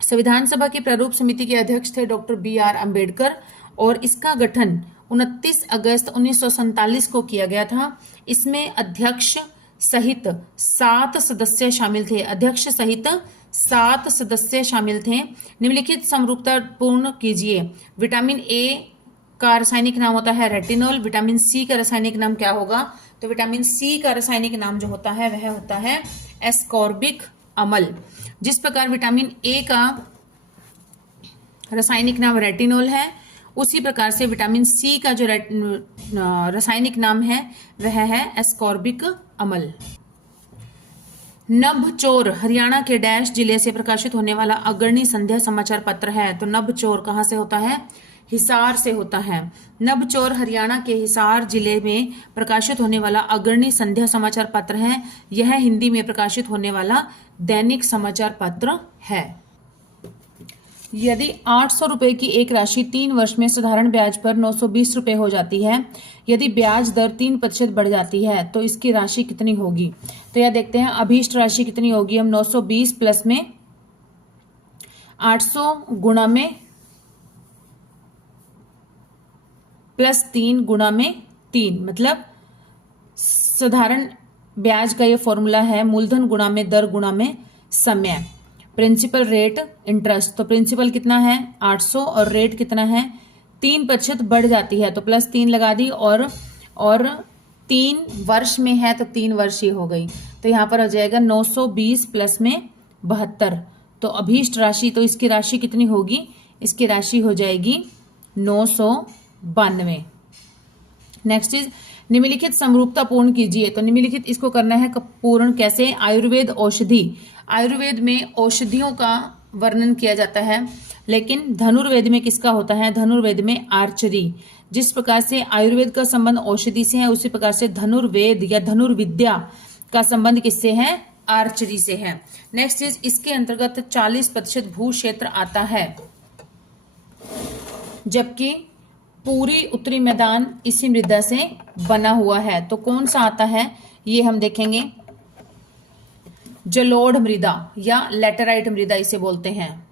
संविधान सभा की प्रारूप समिति के अध्यक्ष थे डॉक्टर बी आर अंबेडकर और इसका गठन 29 अगस्त 1947 को किया गया था। इसमें अध्यक्ष सहित 7 सदस्य शामिल थे। अध्यक्ष सहित 7 सदस्य शामिल थे। निम्नलिखित समरूपता पूर्ण कीजिए। विटामिन ए का रासायनिक नाम होता है रेटिनॉल। विटामिन सी का रासायनिक नाम क्या होगा? तो विटामिन सी का रासायनिक नाम जो होता है वह होता है एस्कॉर्बिक अम्ल। जिस प्रकार विटामिन ए का रासायनिक नाम रेटिनॉल है, उसी प्रकार से विटामिन सी का जो रासायनिक नाम है वह है एस्कॉर्बिक अम्ल। नभचोर हरियाणा के डैश जिले से प्रकाशित होने वाला अग्रणी संध्या समाचार पत्र है। तो नभचोर कहाँ से होता है? हिसार से होता है। नभचोर हरियाणा के हिसार जिले में प्रकाशित होने वाला अग्रणी संध्या समाचार पत्र है। यह हिंदी में प्रकाशित होने वाला दैनिक समाचार पत्र है। यदि 800 रुपए की एक राशि 3 वर्ष में साधारण ब्याज पर 920 रुपए हो जाती है, यदि ब्याज दर 3% बढ़ जाती है तो इसकी राशि कितनी होगी? तो यह देखते हैं अभीष्ट राशि कितनी होगी। हम 920 प्लस में 800 गुणा में प्लस 3 गुणा में 3, मतलब साधारण ब्याज का ये फॉर्मूला है मूलधन गुणा में दर गुणा में समय, प्रिंसिपल रेट इंटरेस्ट। तो प्रिंसिपल कितना है 800 और रेट कितना है 3% बढ़ जाती है तो प्लस 3 लगा दी और 3 वर्ष में है तो 3 वर्ष ही हो गई। तो यहाँ पर हो जाएगा 920 प्लस में 72। तो अभीष्ट राशि, तो इसकी राशि कितनी होगी? इसकी राशि हो जाएगी 992। नेक्स्ट इज निम्नलिखित समरूपता पूर्ण कीजिए। तो निम्नलिखित इसको करना है पूर्ण कैसे? आयुर्वेद औषधि। आयुर्वेद में औषधियों का वर्णन किया जाता है, लेकिन धनुर्वेद में किसका होता है? धनुर्वेद में आर्चरी। जिस प्रकार से आयुर्वेद का संबंध औषधि से है, उसी प्रकार से धनुर्वेद या धनुर्विद्या का संबंध किससे है? आर्चरी से है। नेक्स्ट इज इसके अंतर्गत 40% भू क्षेत्र आता है, जबकि पूरी उत्तरी मैदान इसी मृदा से बना हुआ है। तो कौन सा आता है ये हम देखेंगे। जलोढ़ मृदा या लैटेराइट मृदा इसे बोलते हैं।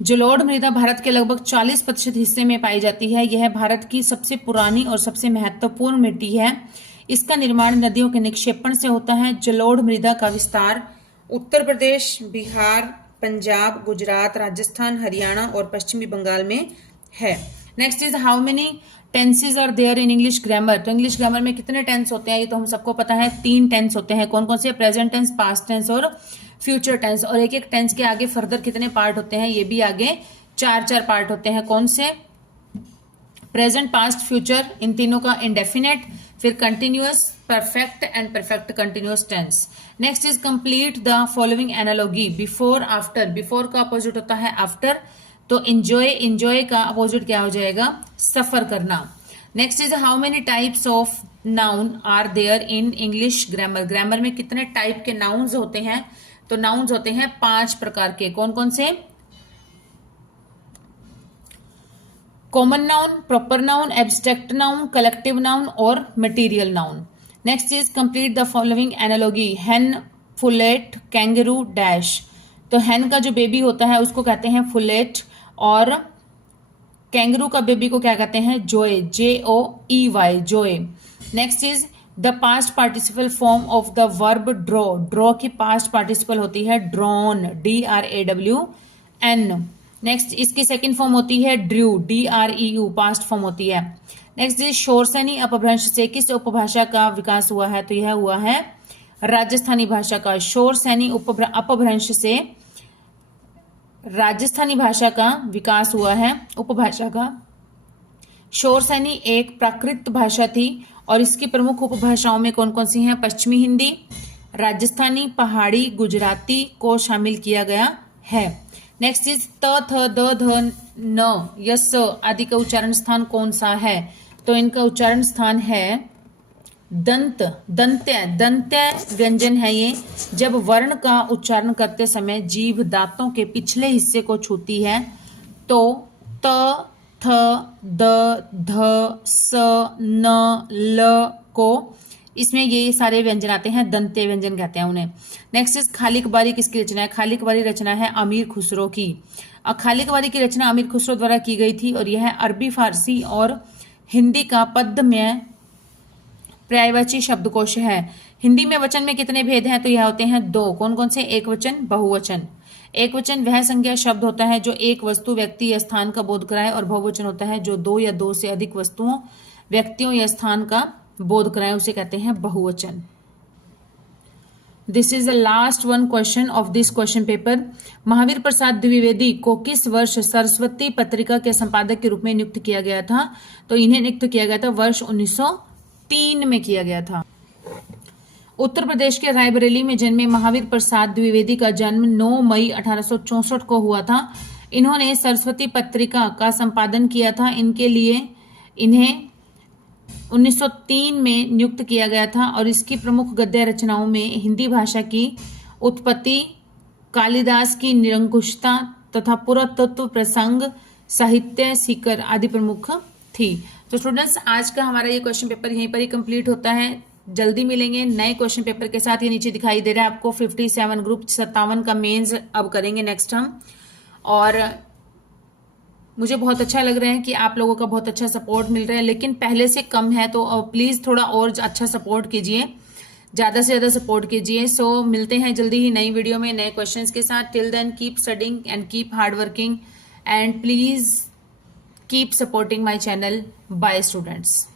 जलोढ़ मृदा भारत के लगभग 40% हिस्से में पाई जाती है। यह भारत की सबसे पुरानी और सबसे महत्वपूर्ण मिट्टी है। इसका निर्माण नदियों के निक्षेपण से होता है। जलोढ़ मृदा का विस्तार उत्तर प्रदेश, बिहार, पंजाब, गुजरात, राजस्थान, हरियाणा और पश्चिमी बंगाल में है। Next is how many tenses are there in English grammar. तो इंग्लिश ग्रामर में कितने टेंस होते हैं? ये तो हम सबको पता है 3 टेंस होते हैं। कौन कौन से? प्रेजेंट टेंस, पास्ट टेंस और फ्यूचर टेंस। और एक एक टेंस के आगे फर्दर कितने पार्ट होते हैं? ये भी आगे 4 पार्ट होते हैं। कौन से? प्रेजेंट, पास्ट, फ्यूचर, इन तीनों का इंडेफिनेट, फिर continuous, perfect and perfect continuous tense. Next is complete the following analogy. Before, after. Before का अपोजिट होता है आफ्टर। तो इंजॉय, इंजॉय का अपोजिट क्या हो जाएगा? सफर करना। Next is how many types of noun are there in English grammar. Grammar में कितने टाइप के नाउन्स होते हैं? तो नाउन्स होते हैं 5 प्रकार के। कौन कौन से? Common noun, proper noun, abstract noun, collective noun और material noun. Next is complete the following analogy. Hen, pullet, kangaroo, dash. तो हेन का जो बेबी होता है उसको कहते हैं फुलेट और कैंगरू का बेबी को क्या कहते हैं? जोए, JOEY, Joe. Next is the past participle form of the verb draw. Draw की पास्ट पार्टिसिपल होती है ड्रॉन, DRAWN। नेक्स्ट इसकी सेकंड फॉर्म होती है ड्रू, DREU, पास्ट फॉर्म होती है। नेक्स्ट इज शोरसैनी अपभ्रंश से किस उपभाषा का विकास हुआ है? तो यह हुआ है राजस्थानी भाषा का। शोरसैनी अपभ्रंश से राजस्थानी भाषा का विकास हुआ है, उपभाषा का। शोरसैनी एक प्राकृत भाषा थी और इसकी प्रमुख उपभाषाओं में कौन कौन सी हैं? पश्चिमी हिंदी, राजस्थानी, पहाड़ी, गुजराती को शामिल किया गया है। नेक्स्ट इज त, थ, द, ध, न, यस आदि का उच्चारण स्थान कौन सा है? तो इनका उच्चारण स्थान है दंत, दंत्य। दंत्य व्यंजन है ये। जब वर्ण का उच्चारण करते समय जीभ दांतों के पिछले हिस्से को छूती है तो त, थ, द, ध, स, न, ल को, इसमें ये सारे व्यंजन आते हैं, दंते व्यंजन कहते हैं उन्हें। नेक्स्ट इज खाली कबारी किसकी रचना है? खाली कबारी रचना है अमीर खुसरो की। खाली कबारी की रचना अमीर खुसरो द्वारा की गई थी और यह अरबी, फारसी और हिंदी का पद्यमय पर्यायवाची शब्दकोश है। हिंदी में वचन में कितने भेद हैं? तो यह होते हैं 2। कौन कौन से? एक वचन, बहुवचन। एक वचन वह संज्ञा शब्द होता है जो एक वस्तु, व्यक्ति या स्थान का बोध कराए, और बहुवचन होता है जो 2 या 2 से अधिक वस्तुओं, व्यक्तियों या स्थान का बोध कराए, उसे कहते हैं बहुवचन। This is the last one question of this question paper. Mahavir Prasad Dwivedi को किस वर्ष सरस्वती पत्रिका के संपादक के रूप में नियुक्त किया गया था? तो इन्हें नियुक्त किया गया था वर्ष 1903 में किया गया था। उत्तर प्रदेश के रायबरेली में जन्मे महावीर प्रसाद द्विवेदी का जन्म 9 मई 1864 को हुआ था। इन्होंने सरस्वती पत्रिका का संपादन किया था। इनके लिए इन्हें 1903 में नियुक्त किया गया था और इसकी प्रमुख गद्य रचनाओं में हिंदी भाषा की उत्पत्ति, कालिदास की निरंकुशता तथा पुरातत्व, प्रसंग, साहित्य, सीकर आदि प्रमुख थी। तो स्टूडेंट्स, आज का हमारा ये क्वेश्चन पेपर यहीं पर ही कंप्लीट होता है। जल्दी मिलेंगे नए क्वेश्चन पेपर के साथ। ये नीचे दिखाई दे रहा है आपको 57 ग्रुप 57 का मेंस अब करेंगे नेक्स्ट हम। और मुझे बहुत अच्छा लग रहा है कि आप लोगों का बहुत अच्छा सपोर्ट मिल रहा है, लेकिन पहले से कम है, तो प्लीज थोड़ा और अच्छा सपोर्ट कीजिए, ज्यादा से ज्यादा सपोर्ट कीजिए। सो मिलते हैं जल्दी ही नई वीडियो में नए क्वेश्चंस के साथ। Till then keep studying and keep hard working and please keep supporting my channel. Bye students.